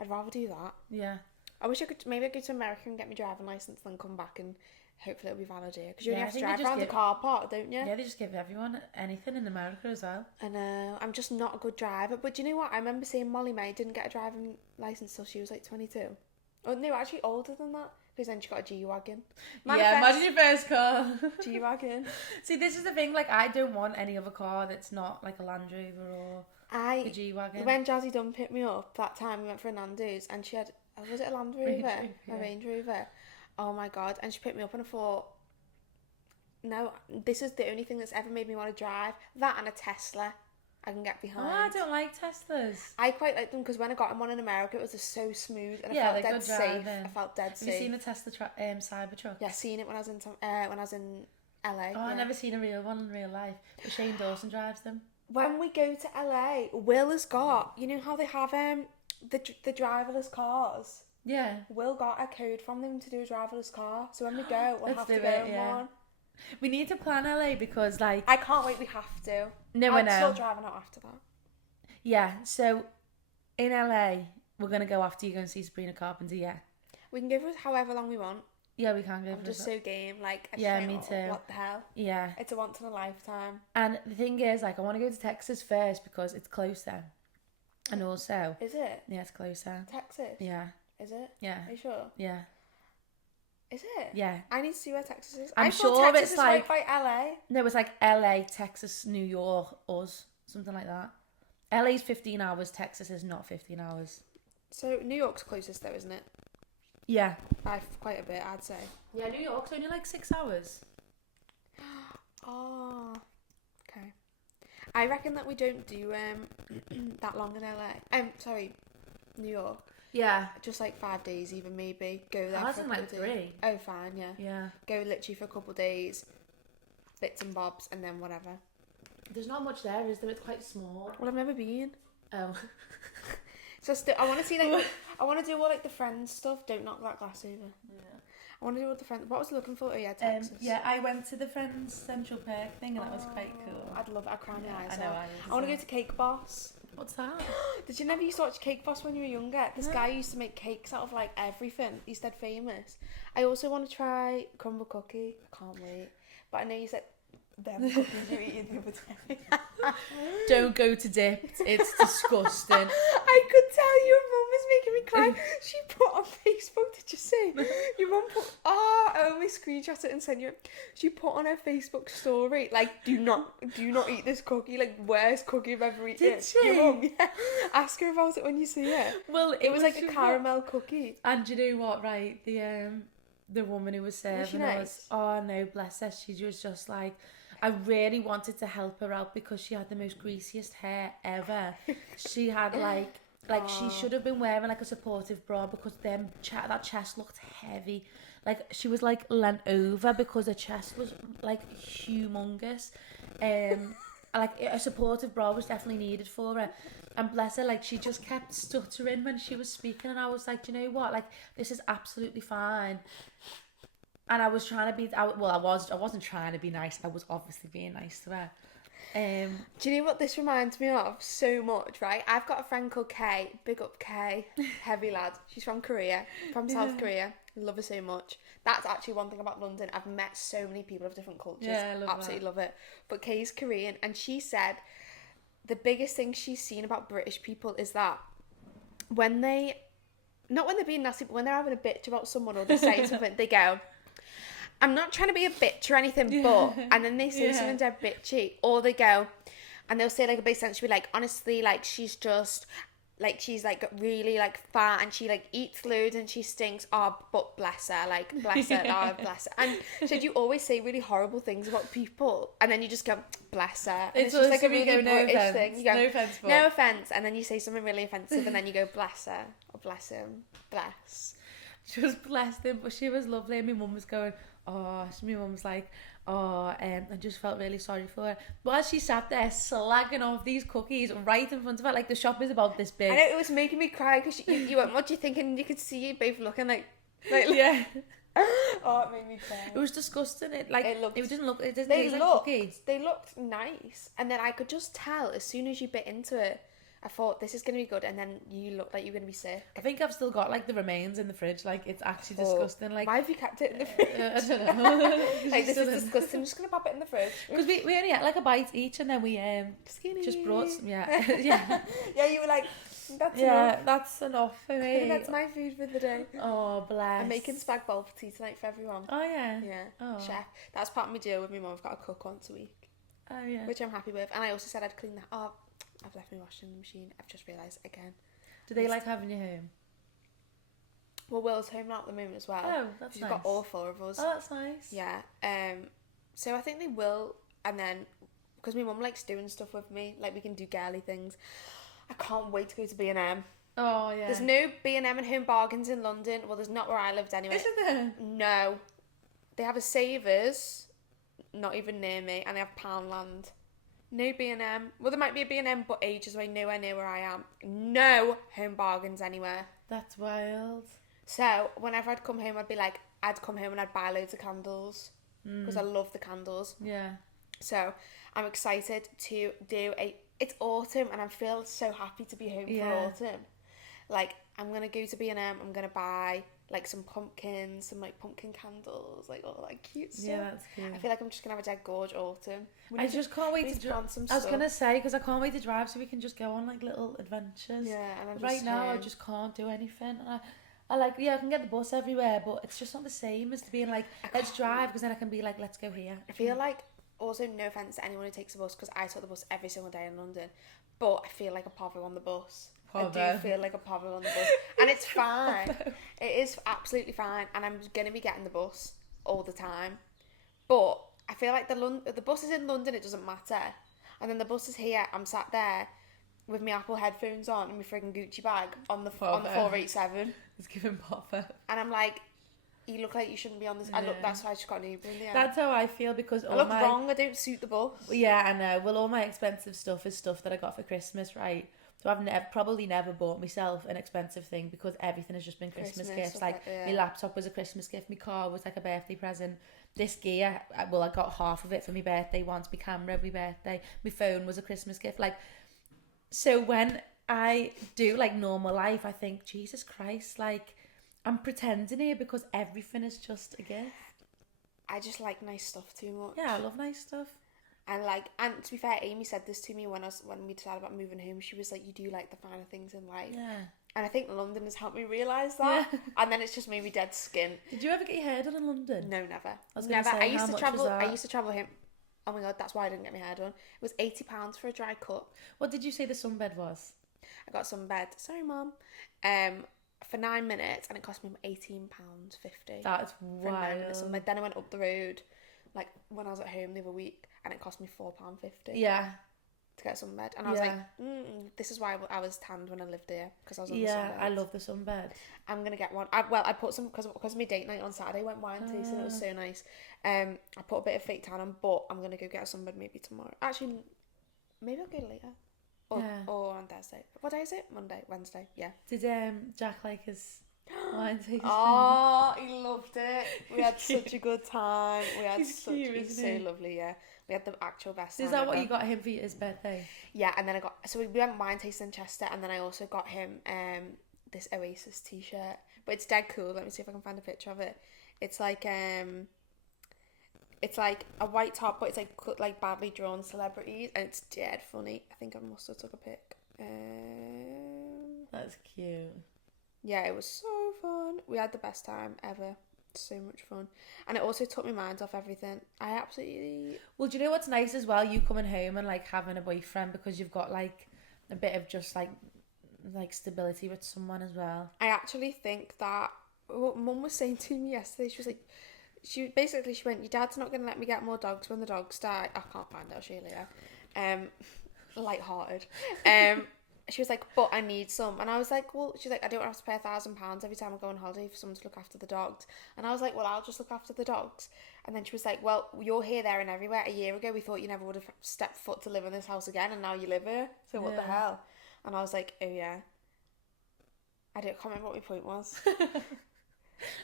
I'd rather do that. Yeah. I wish I could. Maybe I'd go to America and get my driving license, then come back and hopefully it'll be valid here. Because you only have to drive around the car park, don't you? Yeah, they just give everyone anything in America as well. I know. I'm just not a good driver. But do you know what? I remember seeing Molly May didn't get a driving licence till she was like 22. Oh, no, actually older than that. Because then she got a G-Wagon. Yeah, imagine your first car. G-Wagon. See, this is the thing. Like, I don't want any other car that's not like a Land Rover or a G-Wagon. When Jazzy Dunn picked me up that time, we went for a Nando's and she had... Was it a Land Rover? A Range Rover. Oh my God. And she picked me up and I thought... No, this is the only thing that's ever made me want to drive. That and a Tesla I can get behind. Oh, I don't like Teslas. I quite like them because when I got them on in America, it was just so smooth and Yeah, I felt they're dead good safe. driving. I felt dead safe. Have you seen a Tesla Cybertruck? Yeah, seen it when I was in LA. Oh, I've never seen a real one in real life. But Shane Dawson drives them. When we go to LA, Will has got, you know how they have the driverless cars? Yeah. Will got a code from them to do a driverless car. So when we go, we'll Let's have do to go it, in yeah. one. We need to plan LA because, like... I can't wait, we have to. No, I I'm know. still driving out after that. Yeah, so in LA, we're going to go after you go and see Sabrina Carpenter, yeah. We can go for however long we want. Yeah, we can go I'm for just so game. Like, I just Yeah, think, me too. What the hell? Yeah. It's a once in a lifetime. And the thing is, like, I want to go to Texas first because it's closer. And also... Is it? Yeah, it's closer. Texas? Yeah. Is it? Yeah. Are you sure? Yeah. Is it? Yeah. I need to see where Texas is. I'm I sure thought Texas it's is like- right by LA. No, it's like LA, Texas, New York, us. Something like that. LA's 15 hours, Texas is not 15 hours. So New York's closest though, isn't it? Yeah. By quite a bit, I'd say. Yeah, New York's only like 6 hours. Oh, okay. I reckon that we don't do that long in LA. Sorry, New York. Yeah. Just like 5 days, even maybe. Go there Ours for a in couple like days. 3. Oh, fine, yeah. Yeah. Go literally for a couple of days, bits and bobs, and then whatever. There's not much there, is there? It's quite small. Well, I've never been. Oh. So I want to see like I want to do all like the Friends stuff. Don't knock that glass over. Yeah. I want to do all the Friends. What was I looking for? Oh yeah, Texas. Yeah, I went to the Friends Central Park thing and that was quite cool. I'd love it. I'd cry my eyes I know. out. I want to go to Cake Boss. What's that? Did you never used to watch Cake Boss when you were younger? This guy used to make cakes out of like everything. He's dead famous. I also want to try crumble cookie. I can't wait. But I know you said them cookies you were eating the other day. Don't go to Dipped. It's disgusting. I could tell your mum is making me cry. She put on Facebook, did you see? Your mum put, I only screenshot it and sent you. She put on her Facebook story, like, do not eat this cookie. Like, worst cookie I've ever eaten. Did she? Your mum, yeah. Ask her about it when you see it. Well, It was like a caramel cookie. And you know what, right? The woman who was serving she us, nice? oh no, bless her, she was just like, I really wanted to help her out because she had the most greasiest hair ever. She had like she should have been wearing like a supportive bra because that chest looked heavy. Like she was like leant over because her chest was like humongous. Like a supportive bra was definitely needed for her. And bless her, like she just kept stuttering when she was speaking, and I was like, do you know what? Like this is absolutely fine. And I was trying to be, I wasn't trying to be nice. I was obviously being nice to her. Do you know what this reminds me of so much, right? I've got a friend called Kay, big up Kay, heavy lad. She's from Korea, from South Korea. Love her so much. That's actually one thing about London. I've met so many people of different cultures. Yeah, I love Absolutely love it. But Kay's Korean, and she said the biggest thing she's seen about British people is that when they, not when they're being nasty, but when they're having a bitch about someone or they're saying something, they go, I'm not trying to be a bitch or anything, but, and then they say something dead bitchy, or they go, and they'll say like a big sentence, be like, honestly, like she's just, like she's like really like fat and she like eats loads and she stinks, oh but bless her, like bless her, oh bless her. And so you always say really horrible things about people and then you just go bless her, and it's just like a really British thing. You go no offense, and then you say something really offensive and then you go bless her or bless him, bless. She was blessed him, but she was lovely, and my mum was going, oh, my mum was like, oh, I just felt really sorry for her. But as she sat there slagging off these cookies right in front of her, like the shop is about this big. I know, it was making me cry because you went, what do you think? And you could see you both looking like yeah. Oh, it made me cry. It was disgusting. It didn't look. It doesn't They taste looked, like cookies. they looked nice, and then I could just tell as soon as you bit into it. I thought this is gonna be good, and then you looked like you're gonna be sick. I think I've still got like the remains in the fridge. Like it's actually disgusting. Like why have you kept it in the fridge? I don't know. Like this is disgusting. I'm just gonna pop it in the fridge. Because we only had like a bite each, and then we Skinny. just brought some, yeah. Yeah, you were like, that's yeah, enough. that's enough for me. That's my food for the day. Oh bless. I'm making spag bol for tea tonight for everyone. Oh yeah. Yeah. Oh. Chef. That's part of my deal with my mum. I've got to cook once a week, Oh yeah. which I'm happy with. And I also said I'd clean that up. I've left my washing machine. I've just realised again. Do they like having you home? Well, Will's home now at the moment as well. Oh, that's She's nice. got all four of us. Oh, that's nice. Yeah. So I think they will, and then because my mum likes doing stuff with me, like we can do girly things. I can't wait to go to B&M. Oh yeah. There's no B&M and Home Bargains in London. Well, there's not where I lived anyway. Isn't there? No. They have a Savers, not even near me, and they have Poundland. No B&M. Well, there might be a B&M, but ages away, nowhere near where I am. No Home Bargains anywhere. That's wild. So, whenever I'd come home, I'd come home and I'd buy loads of candles. Because I love the candles. Yeah. So, I'm excited to do it's autumn and I feel so happy to be home for autumn. Like, I'm going to go to B&M, I'm going to buy like some pumpkins, some like pumpkin candles, like all that cute stuff. Yeah, that's cute. I feel like I'm just going to have a dead gorge autumn. I just can't wait to drive some I was stuff. going to say, because I can't wait to drive so we can just go on like little adventures. Yeah, and I'm Right just now, I home. just can't do anything. And I like, yeah, I can get the bus everywhere, but it's just not the same as being like, let's drive, because then I can be like, let's go here. I feel like, also no offence to anyone who takes the bus, because I took the bus every single day in London, but I feel like a povo on the bus. I do feel like a povo on the bus, and it's fine. It is absolutely fine, and I'm gonna be getting the bus all the time. But I feel like the bus is in London, it doesn't matter, and then the bus is here. I'm sat there with my Apple headphones on and my friggin' Gucci bag on the 487. It's giving pop up. And I'm like, you look like you shouldn't be on this. That's why I just got an Uber in the end. That's how I feel, because I look wrong. I don't suit the bus. Yeah, I know. Well, all my expensive stuff is stuff that I got for Christmas, right? So I've probably never bought myself an expensive thing, because everything has just been Christmas gifts. Like my laptop was a Christmas gift, my car was like a birthday present. This gear, I got half of it for my birthday once. My camera every birthday. My phone was a Christmas gift. Like, so when I do like normal life, I think, Jesus Christ, like I'm pretending here because everything is just a gift. I just like nice stuff too much. Yeah, I love nice stuff. And to be fair, Amy said this to me when we decided about moving home. She was like, you do like the finer things in life. Yeah. And I think London has helped me realise that. Yeah. And then it's just made me dead skin. Did you ever get your hair done in London? No, never. Never. I used to travel home. Oh my God, that's why I didn't get my hair done. It was £80 for a dry cut. What did you say the sunbed was? I got sunbed. Sorry, Mum. For 9 minutes, and it cost me £18.50. That's for 9 wild. minutes sunbed. Then I went up the road, like when I was at home the other week, and it cost me £4.50. Yeah. To get sunbed, and I was like, this is why I was tanned when I lived here, because I was on the sunbed. Yeah, I love the sunbed. I'm gonna get one. I put some, because my date night on Saturday went wine tasting. It was so nice. I put a bit of fake tan on, but I'm gonna go get a sunbed maybe tomorrow. Actually, maybe I'll go later. Or on Thursday. What day is it? Monday, Wednesday. Yeah. Did Jack like his wine tasting? Oh, he loved it. We had such a good time. He's cute, He's isn't so he? lovely. Yeah. We had the actual best time. Is that what ever. you got him for his birthday? Yeah, and then we went wine tasting in Chester, and then I also got him this Oasis t-shirt, but it's dead cool. Let me see if I can find a picture of it. It's like a white top, but it's like badly drawn celebrities, and it's dead funny. I think I must have took a pic. That's cute. Yeah, it was so fun. We had the best time ever. So much fun, and it also took my mind off everything. I absolutely. Well, do you know what's nice as well? You coming home and like having a boyfriend, because you've got like a bit of just like stability with someone as well. I actually think that what Mum was saying to me yesterday, she was like, she went, your dad's not going to let me get more dogs when the dogs die. I can't find out, she later. Light-hearted. She was like, but I need some. And I was like, well, she's like, I don't have to pay £1,000 every time I go on holiday for someone to look after the dogs. And I was like, well, I'll just look after the dogs. And then she was like, well, you're here, there and everywhere. A year ago, we thought you never would have stepped foot to live in this house again, and now you live here. So what the hell? And I was like, oh yeah. I can't remember what my point was.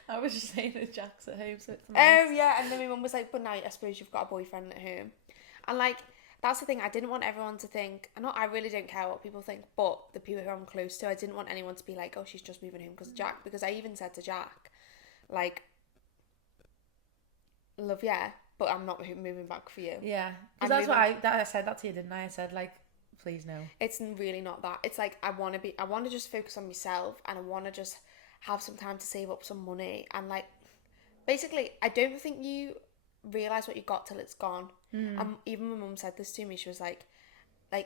I was just saying that Jack's at home, so it's nice. Oh yeah, and then my mum was like, but now I suppose you've got a boyfriend at home. And like, that's the thing, I didn't want everyone to think, I really don't care what people think, but the people who I'm close to, I didn't want anyone to be like, oh, she's just moving home because of Jack, because I even said to Jack, like, love ya, but I'm not moving back for you. Yeah, because that's what I said that to you, didn't I? I said, like, please no. It's really not that. It's like, I want to just focus on myself, and I want to just have some time to save up some money, and like, basically, I don't think you realise what you got till it's gone. Even my mum said this to me. She was like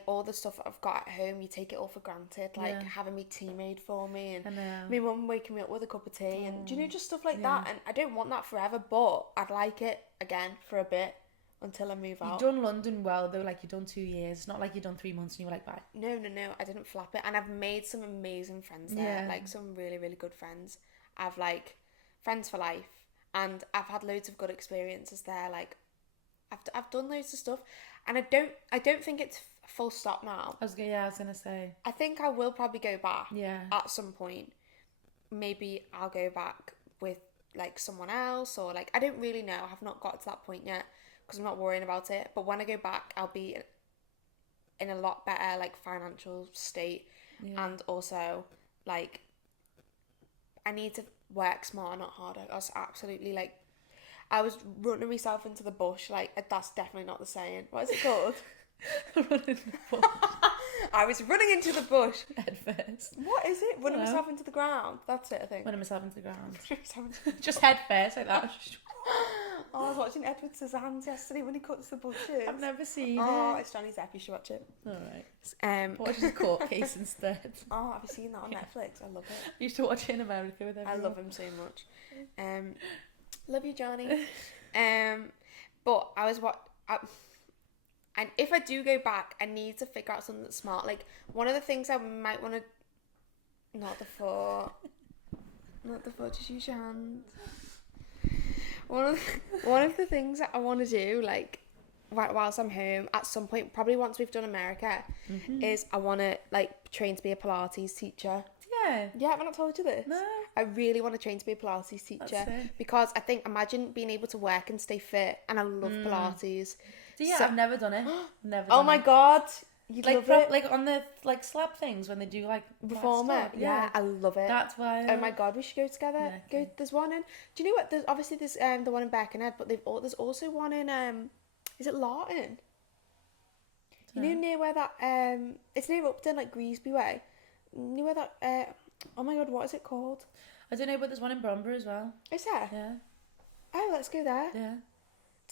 all the stuff I've got at home, you take it all for granted, like having me tea made for me, and my mum waking me up with a cup of tea, and do you know, just stuff like that. And I don't want that forever, but I'd like it again for a bit until I move out. You've done London well though, like you've done 2 years. It's not like you've done 3 months and you were like, bye. No, I didn't flap it, and I've made some amazing friends there, like some really, really good friends. I've like friends for life, and I've had loads of good experiences there. Like I've done loads of stuff, and I don't think it's full stop now. I was gonna say, I think I will probably go back at some point. Maybe I'll go back with like someone else, or like, I don't really know. I have not got to that point yet because I'm not worrying about it. But when I go back, I'll be in a lot better like financial state, and also like, I need to work smarter, not harder. I was absolutely like, I was running myself into the bush. Like, that's definitely not the saying. What is it called? Running in the bush. I was running into the bush. Head first. What is it? Running myself into the ground. That's it, I think. Running myself into the ground. Just head first, like that. Oh, I was watching Edward Scissorhands yesterday when he cuts the bushes. I've never seen it. It's Johnny's Depp. You should watch it. Alright. Watch his court case instead. Oh, have you seen that on Netflix? I love it. I used to watch it in America with everyone. I love him so much. Love you, Johnny. But and if I do go back, I need to figure out something that's smart. Like, one of the things I might want to, not the foot, just use your hands. One of the things that I want to do, like, whilst I'm home, at some point, probably once we've done America, is I want to like train to be a Pilates teacher. Yeah, have I not told you this? No. I really want to train to be a Pilates teacher because I think, imagine being able to work and stay fit, and I love Pilates. So I've never done it. Oh my god, you'd love it. Like on the like slab things when they do like reformer. Yeah, I love it. That's why. Oh my god, we should go together. Yeah, okay. There's one in. Do you know what? There's obviously the one in Birkenhead, but there's also one in is it Lawton? You know, near where that it's near Upton, like Greasby way. You know where that oh my god, what is it called? I don't know, but there's one in Bromborough as well. Is there? Yeah. Oh, let's go there. Yeah.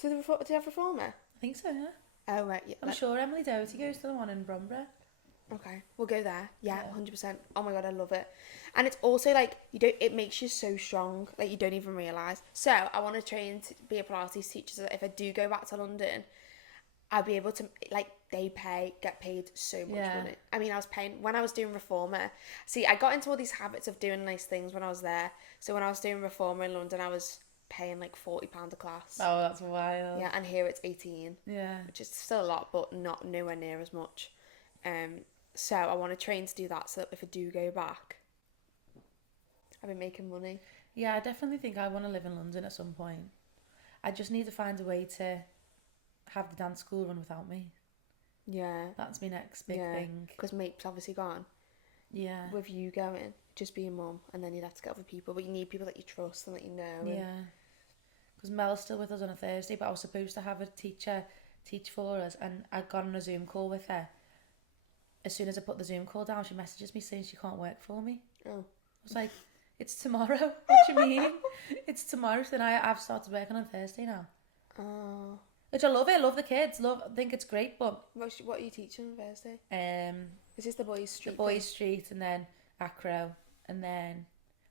To the do you have reformer? I think so, yeah. Oh right, yeah. I'm sure Emily Doherty goes to the one in Bromborough. Okay, we'll go there. Yeah, 100%. Oh my god, I love it. And it's also like, it makes you so strong, like you don't even realise. So I want to train to be a Pilates teacher so that if I do go back to London, I'll be able to, like, get paid so much money. I mean, I was paying, when I was doing reformer, see, I got into all these habits of doing nice things when I was there. So when I was doing reformer in London, I was paying like £40 a class. Oh, that's wild. Yeah, and here it's 18. Yeah. Which is still a lot, but not nowhere near as much. So I want to train to do that so that if I do go back, I'll be making money. Yeah, I definitely think I want to live in London at some point. I just need to find a way to have the dance school run without me. Yeah. That's my next big thing. Because Mape's obviously gone. Yeah. With you going. just be a mum, and then you'd have to get other people, but you need people that you trust and that you know. Yeah. Because Mel's still with us on a Thursday, but I was supposed to have a teacher teach for us, and I got on a Zoom call with her. As soon as I put the Zoom call down, she messages me saying she can't work for me. Oh. I was like, it's tomorrow. What do you mean? It's tomorrow. So then I've started working on Thursday now. Oh. Which I love it. I love the kids. I think it's great, but... What are you teaching on Thursday? Is this the boys' street? The boys' street, and then acro, and then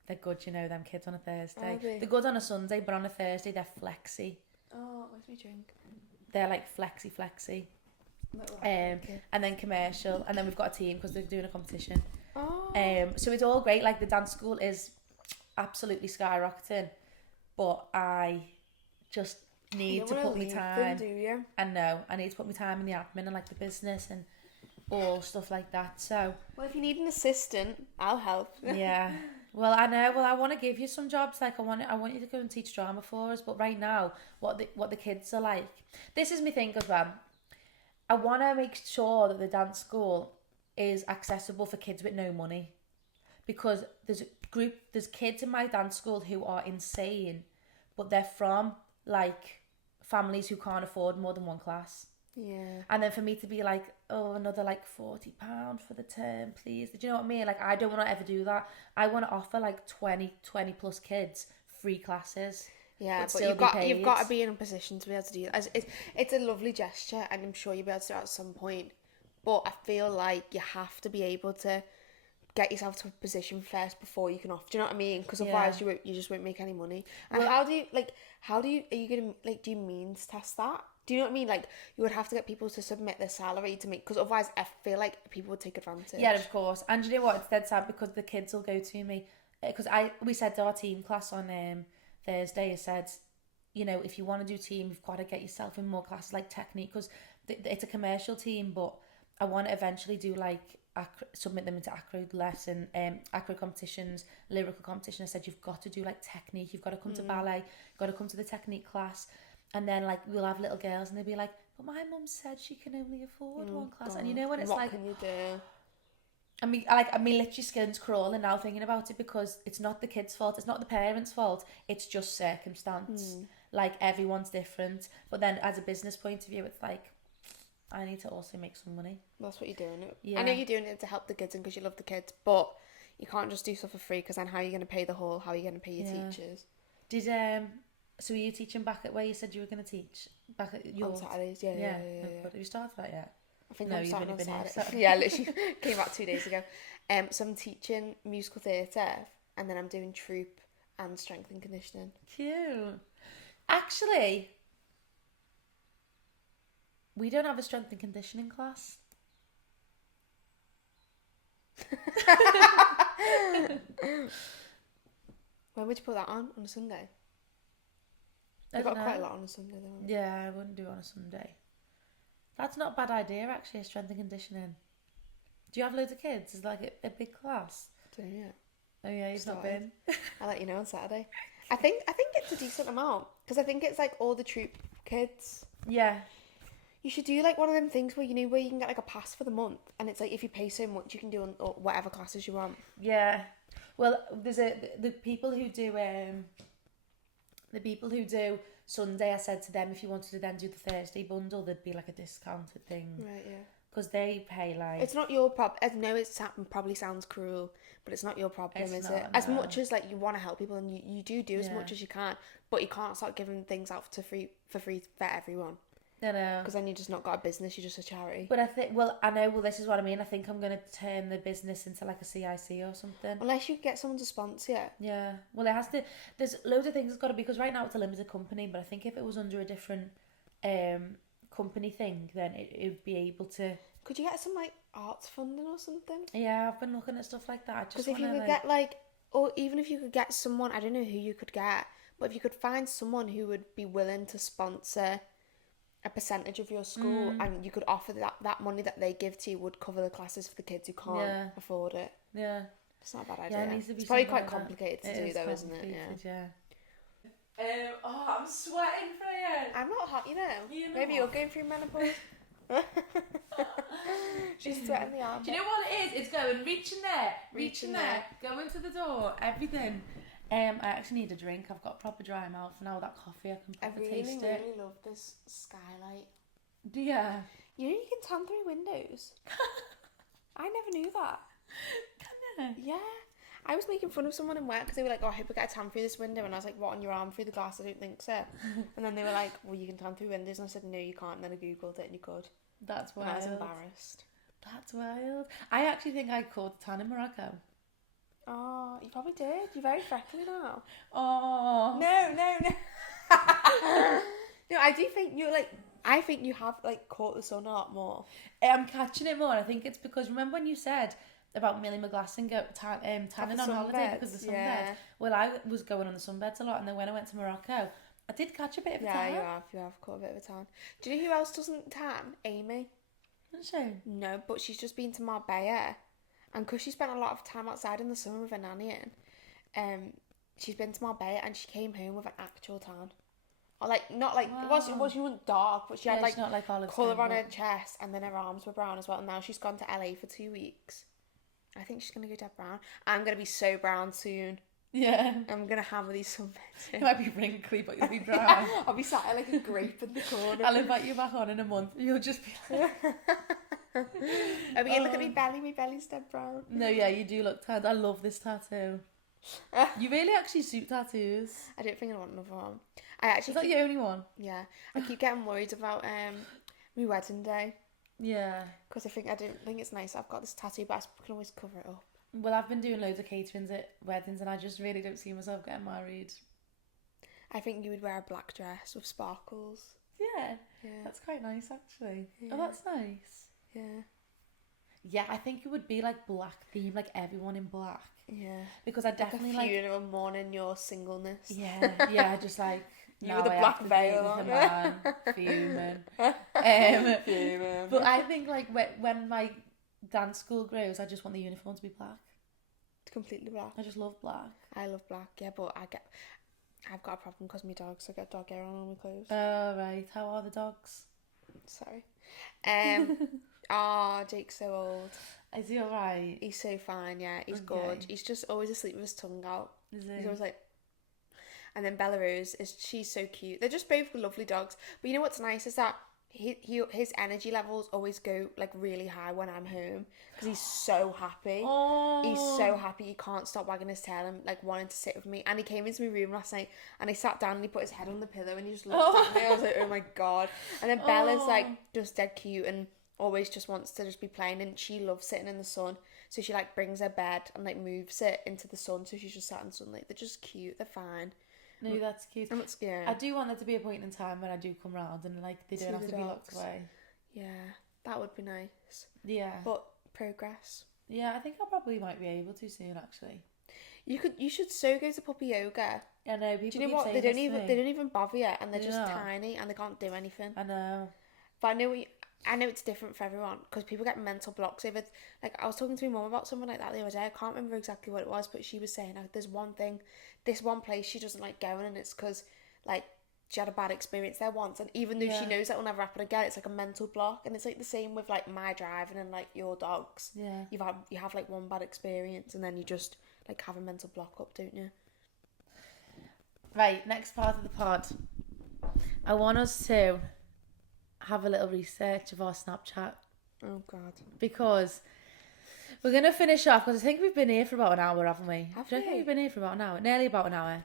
they're good, you know, them kids on a Thursday. They're good on a Sunday, but on a Thursday they're flexy. Oh, where's my drink? They're like flexy. And then commercial, and then we've got a team because they're doing a competition. Oh. So it's all great. Like the dance school is absolutely skyrocketing, but I just need to put my time. Them, do you? I know. I need to put my time in the admin and like the business and all stuff like that. So. Well, if you need an assistant, I'll help. Yeah. Well, I know. Well, I want to give you some jobs. Like I want you to go and teach drama for us. But right now, what the kids are like. This is my thing as well. I want to make sure that the dance school is accessible for kids with no money, because there's kids in my dance school who are insane, but they're from like families who can't afford more than one class. Yeah. And then for me to be like, oh, another like £40 for the term, please. Do you know what I mean? Like, I don't want to ever do that. I want to offer like 20 plus kids free classes. Yeah, but you've got to be in a position to be able to do that. It's a lovely gesture, and I'm sure you'll be able to do it at some point. But I feel like you have to be able to get yourself to a position first before you can offer. Do you know what I mean? Because otherwise you just won't make any money. And well, are you gonna like, do you means test that? Do you know what I mean? Like, you would have to get people to submit their salary to make, because otherwise I feel like people would take advantage. Yeah, of course. And you know what? It's dead sad because the kids will go to me, because we said to our team class on Thursday, I said, you know, if you want to do team, you've got to get yourself in more classes like technique, because it's a commercial team, but I want to eventually do like submit them into acro lesson, acro competitions, lyrical competition. I said you've got to do like technique, you've got to come to ballet, you've got to come to the technique class, and then like we'll have little girls and they'll be like, but my mum said she can only afford one class. God. And you know when it's what like, can you do? I mean literally skin's crawling now thinking about it, because it's not the kids' fault, it's not the parents' fault, it's just circumstance. Like everyone's different, but then as a business point of view, it's like, I need to also make some money. That's what you're doing. Yeah. I know you're doing it to help the kids and because you love the kids, but you can't just do stuff for free, because then how are you going to pay the hall? How are you going to pay your teachers? So were you teaching back at where you said you were going to teach? Back at your... On Saturdays, yeah. Have you started that yet? I think No, I'm you've starting only on been Saturday. here, Yeah, literally came back 2 days ago. So I'm teaching musical theatre, and then I'm doing troupe and strength and conditioning. Cute. Actually, we don't have a strength and conditioning class. When would you put that on a Sunday? I We've don't got know. quite a lot on a Sunday though. Yeah, I wouldn't do it on a Sunday. That's not a bad idea, actually, strength and conditioning. Do you have loads of kids? Is it like a big class? Doing it. Oh yeah, you've not been. I'll let you know on Saturday. I think it's a decent amount, because I think it's like all the troupe kids. Yeah. You should do like one of them things where, you know, where you can get like a pass for the month, and it's like if you pay so much you can do whatever classes you want. Yeah. Well, there's the people who do Sunday, I said to them, if you wanted to then do the Thursday bundle, there'd be like a discounted thing. Right, yeah. Because they pay like... It's not your problem. I know it probably sounds cruel, but it's not your problem, is it? No. As much as like you want to help people, and you do as Yeah. much as you can, but you can't start giving things out for free for everyone. No. Because then you're just not got a business, you're just a charity. But I know, this is what I mean. I think I'm going to turn the business into like a CIC or something. Unless you get someone to sponsor you. Yeah. Well, it has to... There's loads of things it's got to be, because right now it's a limited company, but I think if it was under a different company thing, then it would be able to... Could you get some like arts funding or something? Yeah, I've been looking at stuff like that. Because if you could get like, or even if you could get someone, I don't know who you could get, but if you could find someone who would be willing to sponsor a percentage of your school, and you could offer that money that they give to you would cover the classes for the kids who can't afford it. Yeah. It's not a bad idea. Yeah, it needs to be it's probably something quite like complicated that. to do though, isn't it? Yeah. I'm sweating, Freya. I'm not hot, you know. You're Maybe not. you're going through menopause. She's sweating the arm. Do you know what it is? It's going, reach in there, go into the door, everything. I actually need a drink. I've got a proper dry mouth now. That coffee, I can proper taste it. I really love this skylight. Do you? You know you can tan through windows. I never knew that. Can you? Yeah. I was making fun of someone in work because they were like, oh, I hope I get a tan through this window. And I was like, what, on your arm through the glass? I don't think so. And then they were like, well, you can tan through windows. And I said, no, you can't. And then I Googled it and you could. That's wild. And I was embarrassed. That's wild. I actually think I caught a tan in Morocco. Oh, you probably did. You're very freckly now. Oh. No. No, I do think I think you have like caught the sun a lot more. I'm catching it more. I think it's because, remember when you said about Millie McGlasson tanning on holiday because of the sunbed? Yeah. Well, I was going on the sunbeds a lot, and then when I went to Morocco, I did catch a bit of a tan. Yeah, you have caught a bit of a tan. Do you know who else doesn't tan? Amy. Isn't she? No, but she's just been to Marbella, and because she spent a lot of time outside in the summer with her nanny she's been to Marbella and she came home with an actual tan. Or like, not like, Wow. she wasn't dark, but she had like not like olive colour skin, on her but- chest, and then her arms were brown as well. And now she's gone to LA for 2 weeks. I think she's going to go dead brown. I'm going to be so brown soon. Yeah. I'm going to hammer these sunbeds It in. might be wrinkly, but you'll be brown. I'll be sat like a grape in the corner. I'll invite you back on in a month. You'll just be like... I mean, look at my belly's dead brown. No, yeah, you do look tanned. I love this tattoo. You really actually suit tattoos. I don't think I want another one. I actually Is that your only one? Yeah, I keep getting worried about my wedding day Yeah. because I don't think it's nice. I've got this tattoo, but I can always cover it up. Well, I've been doing loads of caterings at weddings, and I just really don't see myself getting married. I think you would wear a black dress with sparkles. Yeah. Yeah, That's quite nice, actually. Yeah. Oh, that's nice. yeah, Yeah, I think it would be like black theme, like everyone in black. yeah. Because I Like definitely a like... funeral mourning your singleness. Yeah, just like... You now with the I black have to veil be on. with a man, fuming. But I think like when my dance school grows, I just want the uniform to be black. Completely black. I just love black. I love black, yeah, but I've got a problem because my dogs. I get dog hair on all my clothes. Oh, right. How are the dogs? Sorry. Jake's so old. Is he alright? He's so fine, yeah. He's Okay. good. He's just always asleep with his tongue out. Is He's he? always like... And then Belarus, she's so cute. They're just both lovely dogs. But you know what's nice is that his energy levels always go like really high when I'm home because he's so happy. Oh. He's so happy. He can't stop wagging his tail and like wanting to sit with me. And he came into my room last night and he sat down and he put his head on the pillow and he just looked at me. I was like, oh my god. And then Bella's like just dead cute and always just wants to just be playing, and she loves sitting in the sun. So she like brings her bed and like moves it into the sun, so she's just sat in sunlight. They're just cute. They're fine. No, that's cute. And it's, yeah. I do want there to be a point in time when I do come round and like they don't See have the to be locked dogs. away. Yeah, that would be nice. Yeah. But progress. Yeah, I think I probably might be able to soon actually. You should so go to puppy yoga. I know people Do you know keep what? saying They don't this to even me. they don't even bother you, and they're They just don't. tiny and they can't do anything. I know. But I know it's different for everyone because people get mental blocks over. Like I was talking to my mum about something like that the other day. I can't remember exactly what it was, but she was saying there's one thing, this one place she doesn't like going, and it's because like she had a bad experience there once, and even though she knows that will never happen again, it's like a mental block. And it's like the same with like my driving and like your dogs. Yeah. You have like one bad experience, and then you just like have a mental block up, don't you? Right, next part of the pod. I want us to have a little research of our Snapchat Oh God. because we're going to finish off because I think we've been here for about an hour, haven't we? Have Do you think we? we've been here for about an hour? Nearly about an hour.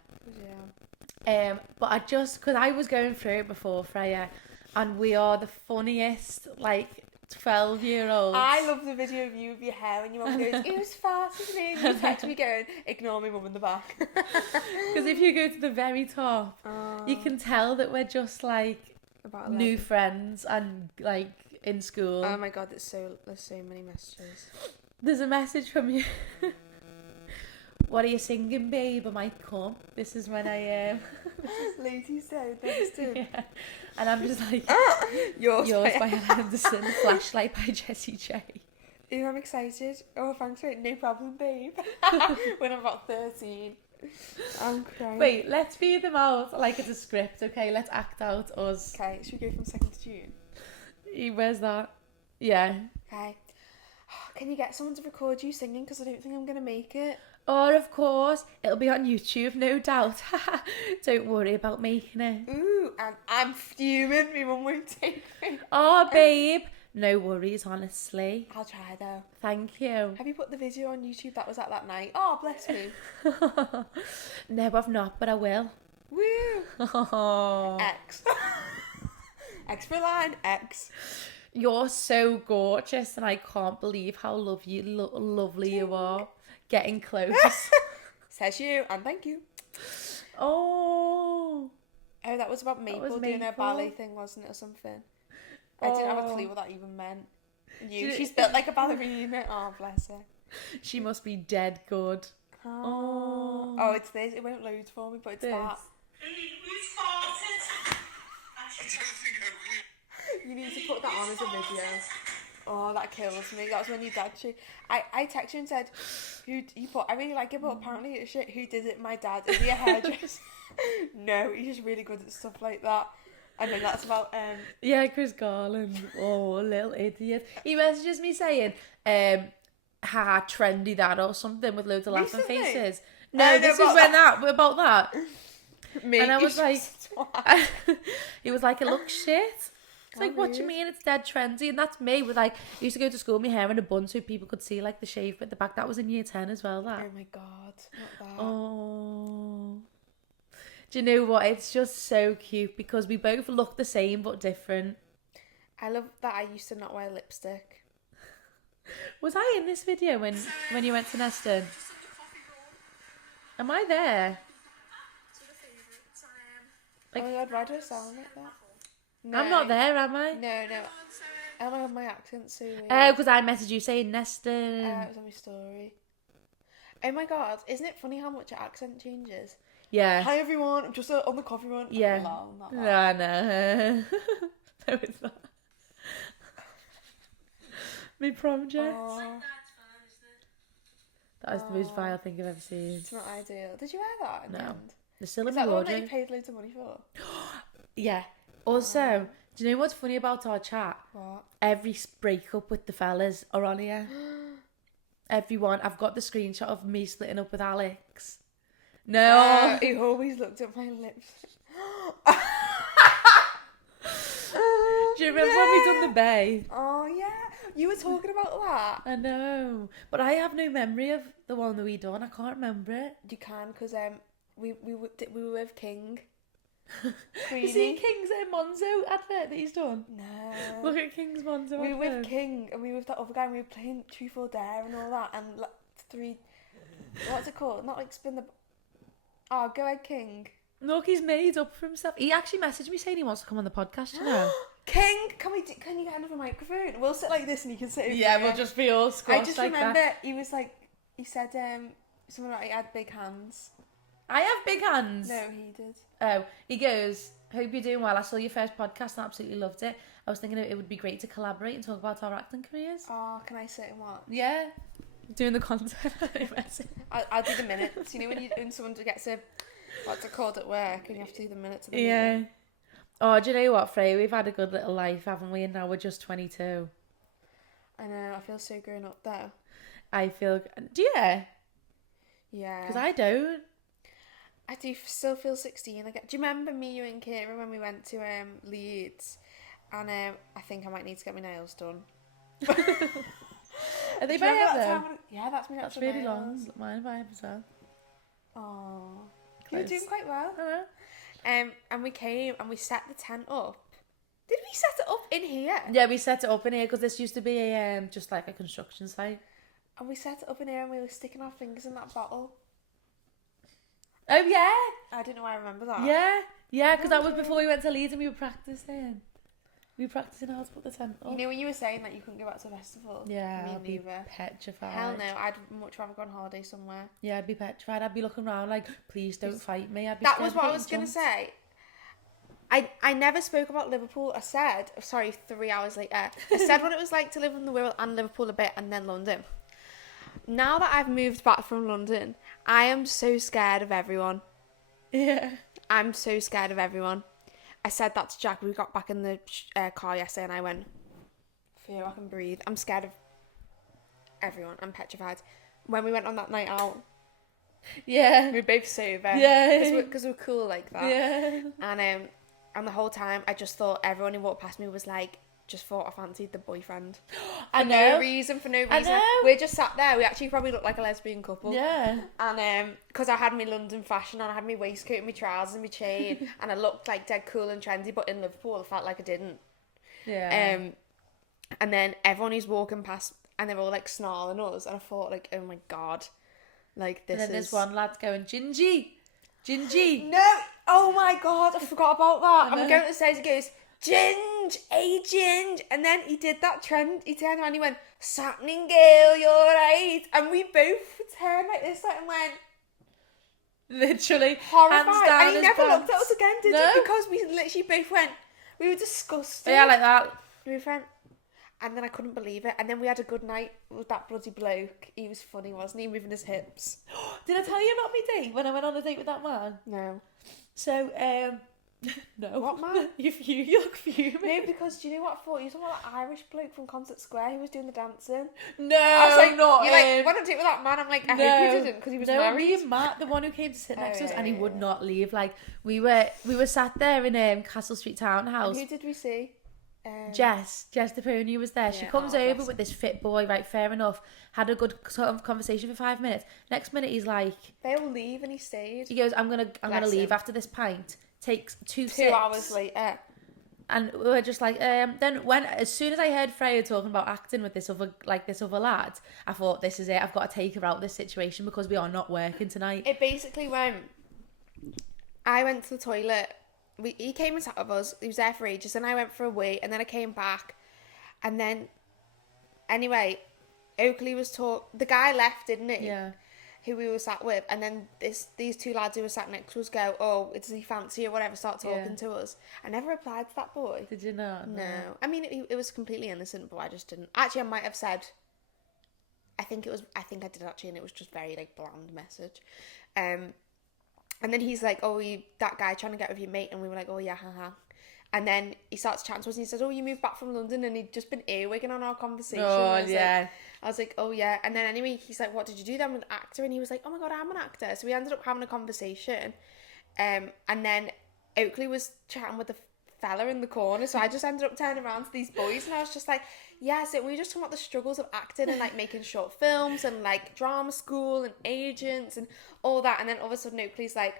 Yeah. But because I was going through it before, Freya, and we are the funniest, like, 12-year-olds. I love the video of you with your hair and your mum goes, who's fast, isn't it? And you text me going, ignore me, mum in the back. Because if you go to the very top, you can tell that we're just, like, About new 11. friends and, like, in school. Oh my God, there's so many messages. There's a message from you. What are you singing, babe? I might come. This is when I am. Lady said, next to Yeah. And I'm just like, yours yours by Helen Anderson, Flashlight by Jessie J. Ew, I'm excited. Oh, thanks for it. No problem, babe. When I'm about 13. I'm crying. Wait, let's read them out like it's a script, okay? Let's act out us. Okay, should we go from 2nd of June? Where's that? Yeah. Okay. can you get someone to record you singing? Because I don't think I'm going to make it. Or, of course, it'll be on YouTube, no doubt. Don't worry about making it. Ooh, and I'm fuming. My mum won't take me. Oh, babe. No worries, honestly. I'll try though. Thank you. Have you put the video on YouTube that was at that night? Oh, bless me. No, I've not, but I will. Woo. Oh. X. X for line. X. You're so gorgeous, and I can't believe how lovely you are. Getting close. Says you, and thank you. Oh, that was about Maple doing her ballet thing, wasn't it, or something? I didn't have a clue what that even meant. She's built like a ballerina. Oh, bless her. She must be dead good. Oh, it's this. It won't load for me, but it's that. You need to put that on as a video. Oh, that kills me. That was when your dad I texted you and said, who you put, I really like it, but apparently it's shit. Who did it? My dad. Is he a hairdresser? No, he's just really good at stuff like that. And then that's about Yeah, Chris Garland. Oh, little idiot. He messages me saying, ha, trendy that or something with loads of laughing Recently? faces. No, this is when about that. me. And I was like, he was like, it looks shit. It's like, what do you mean? It's dead trendy. And that's me with like, I used to go to school with my hair in a bun so people could see like the shave at the back. That was in year 10 as well, that. Oh my god, not that. Oh. Do you know what? It's just so cute because we both look the same but different. I love that I used to not wear lipstick. Was I in this video when you went to Neston? Am I there? Oh my god, why do I sound like that? No. I'm not there, am I? No. Oh my god, my accent's so weird. Oh, because I messaged you saying Neston. It was on my story. Oh my god, isn't it funny how much your accent changes? Yeah. Hi everyone, I'm just on the coffee run. Yeah. Lol, not that. No. No, it's not. My prom dress. Oh, That was the most vile thing I've ever seen. it's not ideal. Did you wear that in the No. end? There's still Is in that my the one that wardrobe. you paid loads of money for? Yeah. Also, do you know what's funny about our chat? What? Every breakup with the fellas are on here. Everyone. I've got the screenshot of me splitting up with Alex. No. He always looked at my lips. Do you remember when we done the bay? Oh yeah, you were talking about that. I know. But I have no memory of the one that we done. I can't remember it. You can, because we were with King. You see King's Monzo advert that he's done? No. Look at King's Monzo We were advert. with King, and we were with that other guy, and we were playing Truth or Dare and all that, and like, what's it called? Not like spin the... Oh, go ahead, King. Look, he's made up for himself. He actually messaged me saying he wants to come on the podcast, you know. King, can you get another microphone? We'll sit like this and you can sit over Yeah, here. we'll just be all squashed I just like remember that. he was like, he said something like he had big hands. I have big hands. No, he did. Oh, he goes, hope you're doing well. I saw your first podcast and absolutely loved it. I was thinking it would be great to collaborate and talk about our acting careers. Oh, can I sit and watch? Yeah. Doing the content. I'll do the minutes. You know when someone gets what's it called at work and you have to do the minutes of the Yeah. meeting? Oh, do you know what, Freya? We've had a good little life, haven't we? And now we're just 22. I know, I feel so grown up though. I feel... Do you? Yeah. Because I don't. I do still feel 16. Do you remember me, you and Kira when we went to Leeds? And I think I might need to get my nails done. Are they Do you remember by that them? time Yeah, that's me. That's really long. Mine by as well. Oh, you're Close. doing quite well. Hello. And we came and we set the tent up. Did we set it up in here? Yeah, we set it up in here because this used to be a just like a construction site. And we set it up in here and we were sticking our fingers in that bottle. Oh yeah, I don't know why I remember that. yeah, because that was before we went to Leeds and we were practicing. We were practicing how to put the tent up. You know when you were saying that you couldn't go back to the festival? Yeah, Me I'd be neither. petrified. Hell no, I'd much rather go on holiday somewhere. Yeah, I'd be petrified. I'd be looking around like, please don't fight me. I'd be That scared was of what I getting was going to jumped. say. I never spoke about Liverpool. I said, 3 hours later, I said what it was like to live in the Wirral and Liverpool a bit and then London. Now that I've moved back from London, I am so scared of everyone. Yeah. I'm so scared of everyone. I said that to Jack. We got back in the car yesterday and I went, Theo, I can breathe. I'm scared of everyone, I'm petrified. When we went on that night out, Yeah. we were both sober. Yeah. Because we're cool like that. Yeah. And the whole time, I just thought everyone who walked past me was like, just thought I fancied the boyfriend. I For know. no reason. I know. We just sat there. We actually probably looked like a lesbian couple. Yeah. And because I had my London fashion on, I had my waistcoat and my trousers and my chain, and I looked like dead cool and trendy, but in Liverpool I felt like I didn't. Yeah. And then everyone who's walking past, and they were all like snarling us, and I thought like, oh my god, like this and then is... there's one lad's going, Gingy. No! Oh my god, I forgot about that. I know. I'm going upstairs, he goes, Ginge, hey Ginge. And then he did that trend, he turned around and he went, "Sapning girl, you're right." And we both turned like this and went, Literally. horrified. Hands down And he his never pants. looked at us again, did No. he? Because we literally both went, we were disgusted. Yeah, like that. We went, and then I couldn't believe it. And then we had a good night with that bloody bloke. He was funny, wasn't he? Moving his hips. Did I tell you about my date when I went on a date with that man? No. So, no. What man? You look fuming. No, because do you know what I thought? He was one of that Irish bloke from Concert Square who was doing the dancing. No, I was like, not you're him. like, when I date with that man, I'm like, I No. hope you didn't, because he was no, married. me and Matt, the one who came to sit next to us, yeah, and he yeah, would yeah. not leave. Like, we were sat there in Castle Street Townhouse. And who did we see? Jess the pony was there. She Yeah, comes oh, over bless with this fit boy, right, fair enough. Had a good sort of conversation for 5 minutes. Next minute he's like, They all leave and he stayed. he goes, I'm gonna Bless leave him. after this pint. Takes 2 2 sips. hours later. And we were just like, then as soon as I heard Freya talking about acting with this other lad, I thought, this is it. I've got to take her out of this situation because we are not working tonight. It basically went, I went to the toilet. He came and sat with us. He was there for ages. And I went for a wee. And then I came back. And then, anyway, Oakleigh was the guy left, didn't he? Yeah. Who we were sat with. And then these 2 lads who were sat next to us go, oh, does he fancy or whatever, start talking to us. I never replied to that boy. Did you not? No. I mean, it was completely innocent, but I just didn't. Actually, I might have said, I think I did actually, and it was just very, like, bland message. And then he's like, oh, that guy trying to get with your mate? And we were like, oh, yeah, haha. And then he starts chatting to us and he says, oh, you moved back from London? And he'd just been earwigging on our conversation. Oh, I was yeah. I was like, oh, yeah. And then anyway, he's like, what did you do then with an actor? And he was like, oh, my God, I'm an actor. So we ended up having a conversation. And then Oakleigh was chatting with the fella in the corner. So I just ended up turning around to these boys and I was just like, yeah, so we were just talking about the struggles of acting and, like, making short films and, like, drama school and agents and all that. And then all of a sudden Oakleigh's like,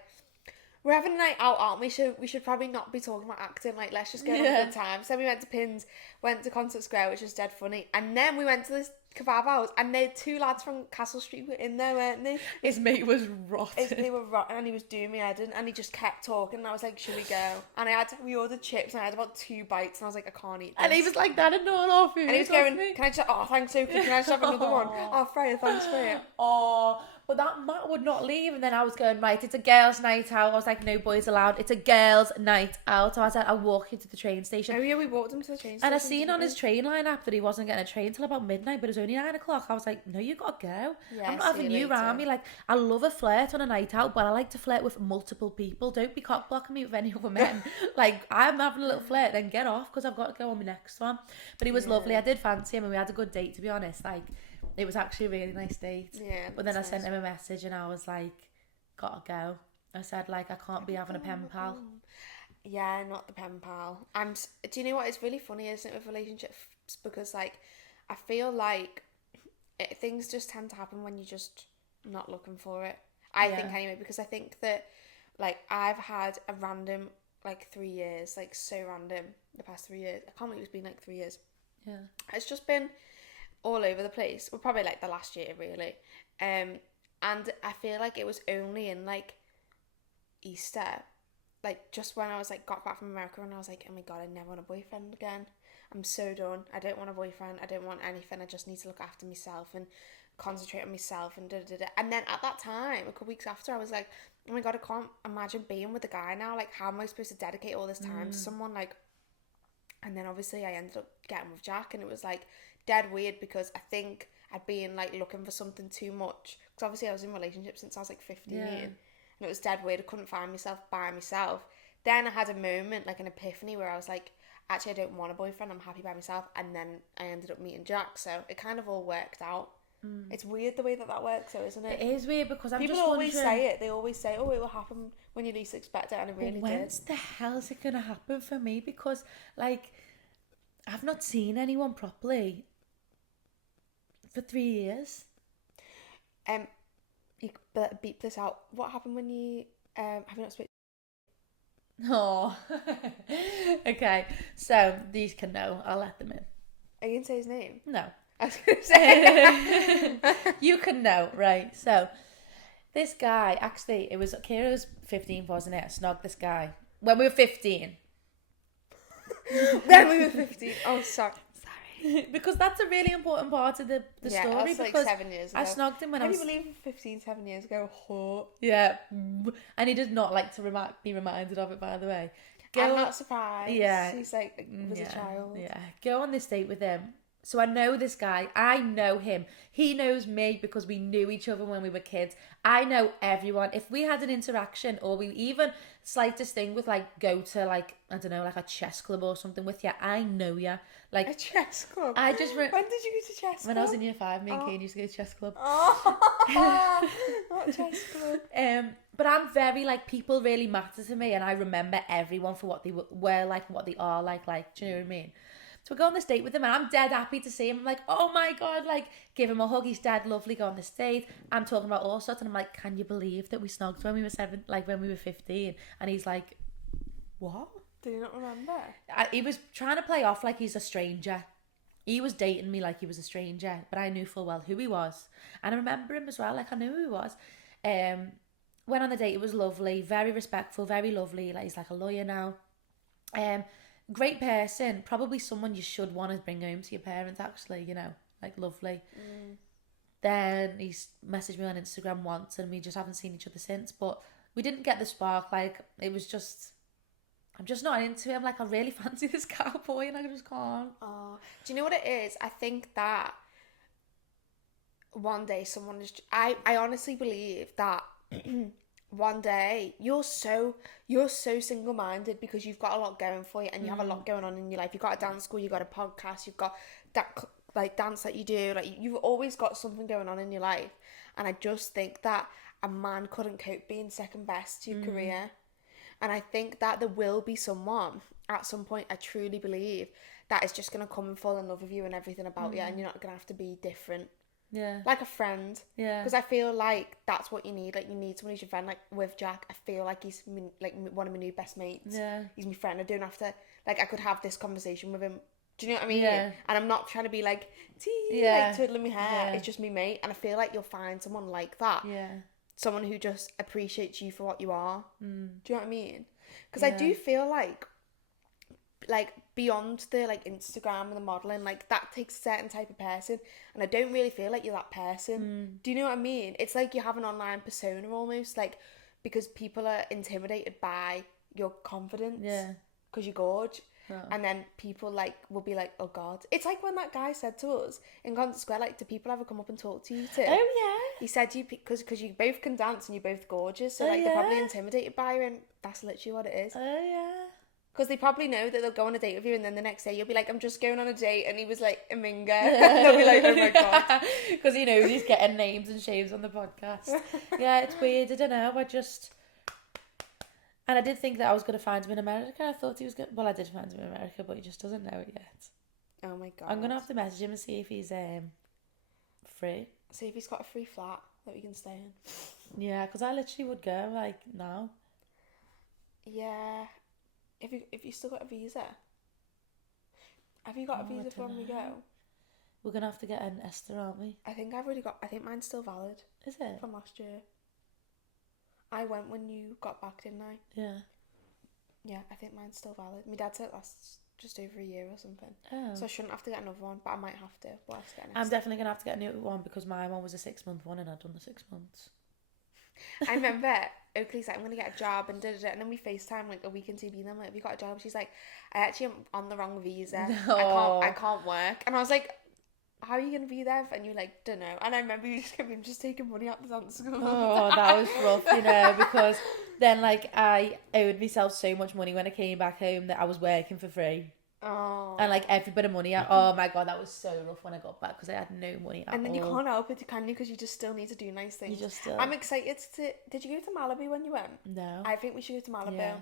we're having a night out, aren't we? We should probably not be talking about acting. Like, let's just go and have a good time. So we went to Pins, went to Concert Square, which was dead funny. And then we went to this kebab house, and they 2 lads from Castle Street were in there, weren't they? His mate was rotten. They were rotten, and he was doing me head in, and he just kept talking, and I was like, should we go? And we ordered chips, and I had about 2 bites, and I was like, I can't eat this. And he was like that and not our food. And he was going, can I just, oh, thanks, Sophie, can I just have another one? Oh, Freya, thanks for it. Oh, but that Matt would not leave. And then I was going, right, it's a girls' night out. I was like, no boys allowed. It's a girls' night out. So I said, I'll walk you to the train station. Oh, yeah, we walked him to the train station. And I seen on his train line-up that he wasn't getting a train till about midnight, but it was only 9 o'clock. I was like, no, you got to go. Yeah, I'm not having you around me. Like, I love a flirt on a night out, but I like to flirt with multiple people. Don't be cock blocking me with any other men. Like, I'm having a little flirt, then get off because I've got to go on my next one. But he was lovely. I did fancy him and we had a good date, to be honest. Like, it was actually a really nice date. Yeah. But then I sent him a message and I was like, gotta go. I said, like, I can't be having a pen pal. Yeah, not the pen pal. Do you know what? It's really funny, isn't it, with relationships? Because, like, I feel like things just tend to happen when you're just not looking for it. I think, anyway, because I think that, like, I've had a random, like, 3 years, like, so random, the past 3 years. I can't believe it's been, like, 3 years. Yeah. It's just been all over the place. Well, probably, like, the last year, really. And I feel like it was only in, like, Easter, like, just when I was, like, got back from America and I was like, oh my God, I never want a boyfriend again. I'm so done. I don't want a boyfriend. I don't want anything. I just need to look after myself and concentrate on myself and da-da-da-da. And then at that time, a couple weeks after, I was like, oh my God, I can't imagine being with a guy now. Like, how am I supposed to dedicate all this time to someone? Like, and then obviously I ended up getting with Jack, and it was, like, dead weird because I think I'd been, like, looking for something too much. Because obviously I was in relationships since I was, like, 15. Yeah. And it was dead weird. I couldn't find myself by myself. Then I had a moment, like an epiphany, where I was like, actually, I don't want a boyfriend. I'm happy by myself. And then I ended up meeting Jack. So it kind of all worked out. It's weird the way that works though, isn't it? It is weird because I'm People just always wondering, say it. They always say, "Oh, it will happen when you least expect it," and it really did. when's the hell is it gonna happen for me? Because like I've not seen anyone properly for 3 years. You better beep this out. What happened when you have you not spoken? Oh, okay. So these can know. I'll let them in. Are you gonna say his name? No. I was gonna say. You can know, right? So this guy, actually, it was Kira was 15, wasn't it? I snogged this guy when we were 15. When we were 15. Oh, sorry. Because that's a really important part of the story. That's like because 7 years ago. I snogged him when I was. Can you believe 15, 7 years ago? Oh. Yeah, and he does not like to be reminded of it. By the way, I'm not surprised. Yeah, he's like was a child. Yeah, go on this date with him. So I know this guy. I know him. He knows me because we knew each other when we were kids. I know everyone. If we had an interaction or we even slightest thing with like go to like I don't know like a chess club or something with you, I know you. Like a chess club. I just when did you go to chess club? When I was in year 5, me and Kane used to go to chess club. Oh, not chess club. But I'm very like people really matter to me, and I remember everyone for what they were like, what they are like. Do you know what I mean? So we go on this date with him, and I'm dead happy to see him. I'm like, oh my god, like give him a hug. He's dead lovely. Go on this date. I'm talking about all sorts, and I'm like, can you believe that we snogged when we were 7, like when we were 15? And he's like, what? Do you not remember? He was trying to play off like he's a stranger. He was dating me like he was a stranger, but I knew full well who he was. And I remember him as well, like I knew who he was. Went on the date, it was lovely, very respectful, very lovely. Like he's like a lawyer now. Great person, probably someone you should want to bring home to your parents actually, you know, like lovely. Then he's messaged me on Instagram once and we just haven't seen each other since, but we didn't get the spark. Like it was just, I'm just not into him. Like I really fancy this cowboy and I just can't. Oh, do you know what it is? I think that one day someone is. I honestly believe that one day you're so single-minded because you've got a lot going for you and you have a lot going on in your life. You've got a dance school, you've got a podcast, you've got that like dance that you do. Like you've always got something going on in your life, and I just think that a man couldn't cope being second best to your career. And I think that there will be someone at some point, I truly believe, that is just going to come and fall in love with you and everything about you, and you're not going to have to be different. Yeah. Like a friend. Yeah. Because I feel like that's what you need. Like, you need someone who's your friend. Like, with Jack, I feel like he's like one of my new best mates. Yeah. He's my friend. I don't have to, like, I could have this conversation with him. Do you know what I mean? Yeah. And I'm not trying to be like, like twiddling my hair. Yeah. It's just me mate. And I feel like you'll find someone like that. Yeah. Someone who just appreciates you for what you are. Do you know what I mean? Because I Yeah. do feel like beyond the like Instagram and the modelling, like that takes a certain type of person, and I don't really feel like you're that person. Do you know what I mean? It's like you have an online persona almost, like, because people are intimidated by your confidence. Yeah. Because you're gorge. Oh. And then people like will be like, oh god. It's like when that guy said to us in Concert Square, like, do people ever come up and talk to you too? Oh yeah. He said you because you both can dance and you're both gorgeous, so like they're probably intimidated by you, and that's literally what it is. Oh yeah. Because they probably know that they'll go on a date with you, and then the next day you'll be like, I'm just going on a date, and he was like a minga. And they'll be like, oh my god. Because he knows he's getting names and shaves on the podcast. Yeah, it's weird. I don't know. And I did think that I was going to find him in America. I thought he was going to... Well, I did find him in America, but he just doesn't know it yet. Oh my god. I'm going to have to message him and see if he's free. See if he's got a free flat that we can stay in. Yeah, because I literally would go, like, now. Yeah. If you still got a visa? Have you got a visa for when we go? We're going to have to get an Esther, aren't we? I think mine's still valid. Is it? From last year. I went when you got back, didn't I? Yeah. Yeah, I think mine's still valid. My dad said it lasts just over a year or something. Oh. So I shouldn't have to get another one, but I might have to. We'll have to get an I'm extra. definitely going to have to get a new one because my one was a 6-month one and I'd done the 6 months. I remember Oakleigh's like, I'm going to get a job and da-da-da. And then we FaceTime like a week into being there. I'm like, have you got a job? She's like, I actually am on the wrong visa. No. I can't work. And I was like, how are you going to be there? And you were like, don't know. And I remember you just taking money out the dance school. Oh, that was rough, you know, because then, like, I owed myself so much money when I came back home that I was working for free. Oh. And like every bit of money. Oh my God, that was so rough when I got back because I had no money at all. And then you can't help it, can you? Because you just still need to do nice things. You just still... I'm excited to... Did you go to Malibu when you went? No. I think we should go to Malibu. Yeah.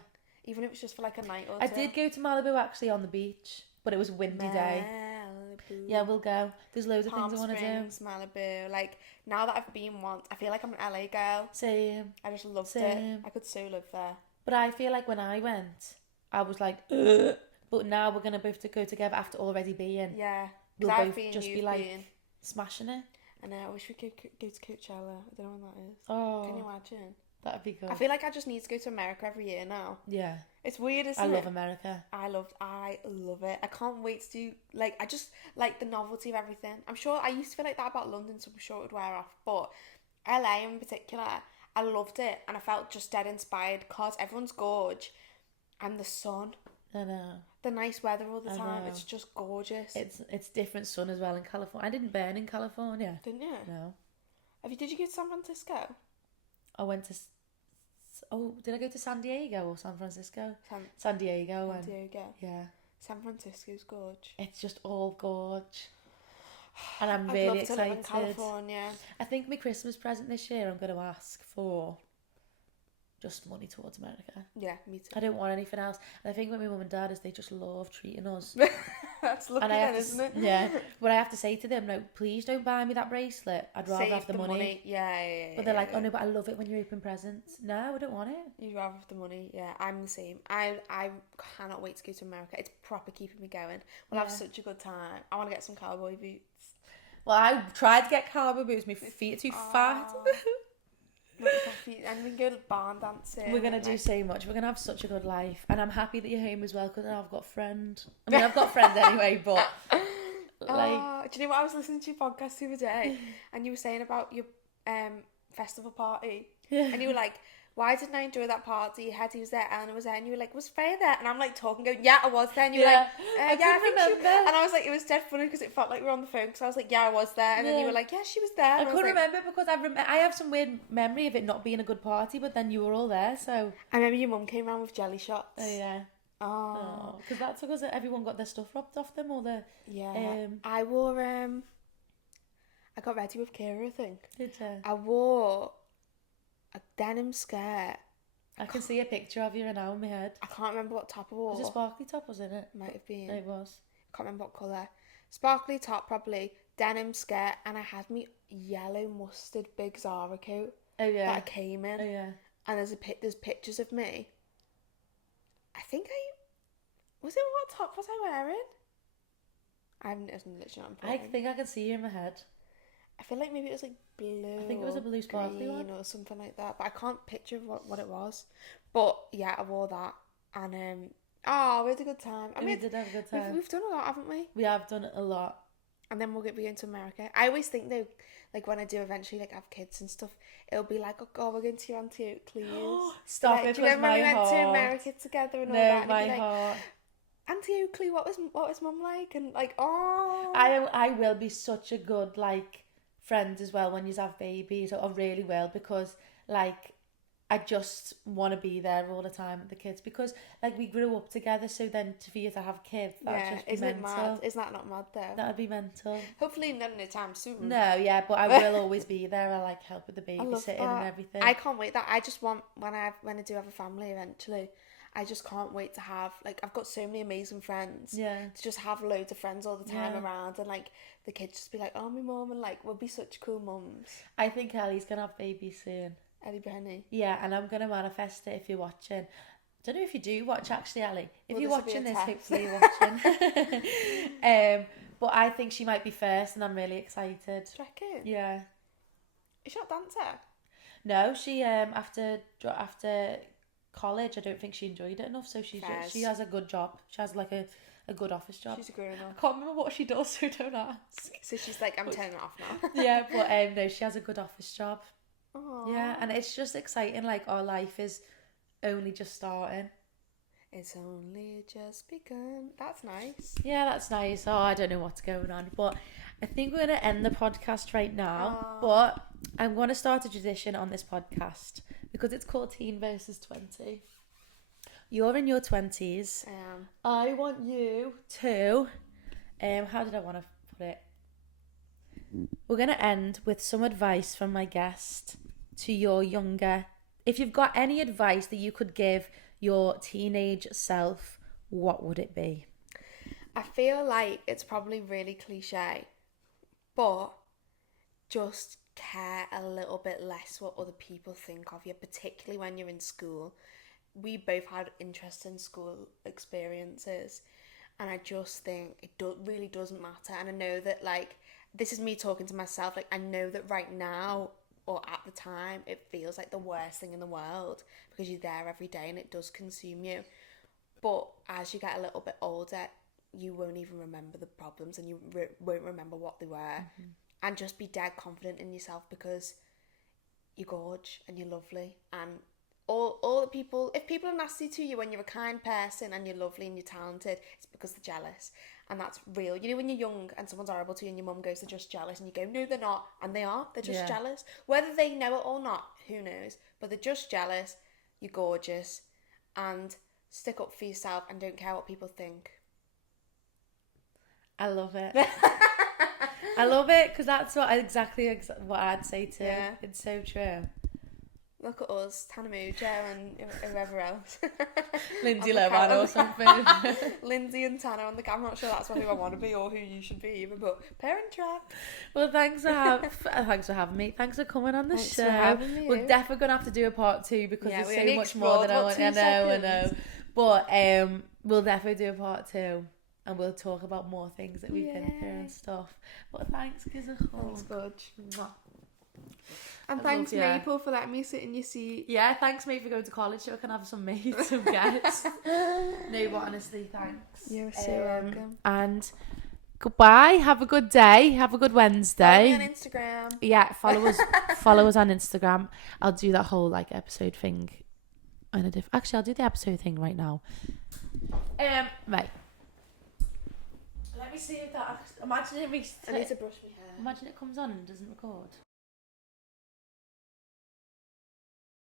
Even if it's just for like a night or two. I did go to Malibu actually on the beach, but it was a windy day. Malibu. Yeah, we'll go. There's loads of Palm things I want to do. Springs, Malibu. Like, now that I've been once, I feel like I'm an LA girl. Same. I just loved Same. it. I could so live there. But I feel like when I went, I was like, ugh. But now we're going to both to go together after already being. Yeah. We'll I've both been, just be you've like been. smashing it. And I wish we could go to Coachella. I don't know when that is. Oh. Can you imagine? That'd be good. I feel like I just need to go to America every year now. Yeah. It's weird, isn't I it? love America. I love it. I can't wait to do, like, I just like the novelty of everything. I'm sure I used to feel like that about London, so I'm sure it would wear off. But LA in particular, I loved it, and I felt just dead inspired because everyone's gorge, and the sun, I know. the nice weather all the I time. know. It's just gorgeous. It's different sun as well in California. I didn't burn in California. Didn't you? No. Did you go to San Francisco? I went to... did I go to San Diego or San Francisco? San Diego. San Diego. Yeah. San Francisco's gorge. It's just all gorge. And I'm I'd really love to excited. live in California. I think my Christmas present this year, I'm going to ask for just money towards America. Yeah, me too. I don't want anything else. And I think with my mum and dad is they just love treating us. That's lucky And I then, have to, isn't it? Yeah. But I have to say to them, no, please don't buy me that bracelet. I'd rather Save have the money. Yeah. But they're like, oh no, but I love it when you open presents. No, I don't want it. You'd rather have the money. Yeah, I'm the same. I cannot wait to go to America. It's proper keeping me going. We'll have such a good time. I want to get some cowboy boots. Well, I tried to get cowboy boots. My feet are too fat. And we can go barn dancing. We're going to do so much. We're going to have such a good life. And I'm happy that you're home as well because now I've got a friend. I mean, I've got friends anyway, but like... do you know what I was listening to your podcast the other day? And you were saying about your festival party. Yeah. And you were like, why didn't I enjoy that party? Hetty was there, Eleanor was there, and you were like, was Freya there? And I'm like talking, going, yeah, I was there. And you were like, I yeah, I think remember. And I was like, it was dead funny because it felt like we were on the phone because I was like, yeah, I was there. And then you were like, yeah, she was there. I And couldn't was like, remember because I have some weird memory of it not being a good party, but then you were all there, so... I remember your mum came around with jelly shots. Oh, yeah. Oh. Because that's because everyone got their stuff robbed off them, or the... Yeah. I wore, I got ready with Kira, I think. Did you? I wore a denim skirt. I can see a picture of you now in my head. I can't remember what top I wore. Was it sparkly top, wasn't it? Might have been. It was. Can't remember what colour. Sparkly top, probably. Denim skirt. And I had me yellow mustard big Zara coat Oh, yeah. that I came in. Oh, yeah. And there's pictures of me. I think what top was I wearing? It's literally not I important. think I can see you in my head. I feel like maybe it was like blue. I think it was a blue sparkly green one. or something like that. But I can't picture what it was. But yeah, I wore that. And we had a good time. I We mean, did have a good time. we've done a lot, haven't we? We have done a lot. And then we'll be going to America. I always think though, like when I do eventually like have kids and stuff, it'll be like, oh God, we're going to your Auntie Oakleigh. Stop like, it, do you remember my when we went heart. to America together and all No, that? And my it'd be like, heart. Auntie Oakleigh, what was mum like? And like, oh. I will be such a good like friend as well when you have babies. I really will, because like I just want to be there all the time with the kids, because like we grew up together. So then for you to have kids, that'd just be isn't mental. it mad? Isn't that not mad though? That'd be mental. Hopefully not in a time soon. No, yeah, but I will always be there. I like help with the I love babysitting that. and everything. I can't wait. That I just want when I do have a family eventually. I just can't wait to have, like, I've got so many amazing friends. Yeah. To just have loads of friends all the time Yeah. around, and like the kids just be like, oh, my mum, and like we'll be such cool mums. I think Ellie's gonna have babies soon. Ellie Benny. Yeah, and I'm gonna manifest it if you're watching. Don't know if you do watch actually, Ellie. If Well, you're this'll be watching a this, test. hopefully you're watching. But I think she might be first, and I'm really excited. Do you reckon? Yeah. Is she not a dancer? No, she after college, I don't think she enjoyed it enough. So she has a good job. She has like a good office job. She's a grown I up. can't remember what she does, so don't ask. So she's like, I'm turning it off now. Yeah, but no, she has a good office job. Aww. Yeah, and it's just exciting. Like our life is only just starting. It's only just begun. That's nice. Yeah, that's nice. Oh, I don't know what's going on, but I think we're going to end the podcast right now. But I'm going to start a tradition on this podcast because it's called Teen versus 20. You're in your 20s. I am. I want you to, how did I want to put it? We're going to end with some advice from my guest to your younger. If you've got any advice that you could give your teenage self, what would it be? I feel like it's probably really cliche, but just care a little bit less what other people think of you, particularly when you're in school. We both had interesting school experiences, and I just think it really doesn't matter. And I know that, like, this is me talking to myself, like, I know that right now, or at the time, it feels like the worst thing in the world because you're there every day and it does consume you. But as you get a little bit older, you won't even remember the problems, and you won't remember what they were. Mm-hmm. And just be dead confident in yourself, because you're gorge and you're lovely. And all the people, if people are nasty to you when you're a kind person and you're lovely and you're talented, it's because they're jealous. And that's real. You know, when you're young and someone's horrible to you and your mum goes, they're just jealous, and you go, no, they're not. And they are. They're just jealous. Whether they know it or not, who knows? But they're just jealous. You're gorgeous. And stick up for yourself and don't care what people think. I love it. I love it, because that's exactly what I'd say too. Yeah. It's so true. Look at us, Tana Mojo and whoever else. Lindsay Lohan or something. Lindsay and Tana on the camera. I'm not sure that's who I want to be or who you should be even, but Parent Trap. Well, thanks for having me. Thanks for coming on the show. For having me. We're definitely going to have to do a part 2, because there's so much more than I know. But we'll definitely do a part 2. And we'll talk about more things that we've been through and stuff. But thanks, Thanks, Budge. And thanks, Maple, for letting me sit in your seat. Yeah, thanks, mate, for going to college so I can have some mates and guests. No, but honestly, thanks. You're so welcome. And goodbye. Have a good day. Have a good Wednesday. Follow me on Instagram. Yeah, follow us on Instagram. I'll do that whole episode thing. Actually, I'll do the episode thing right now. Right. Let me see if that. Imagine it. I need to brush my hair. Imagine it comes on and doesn't record.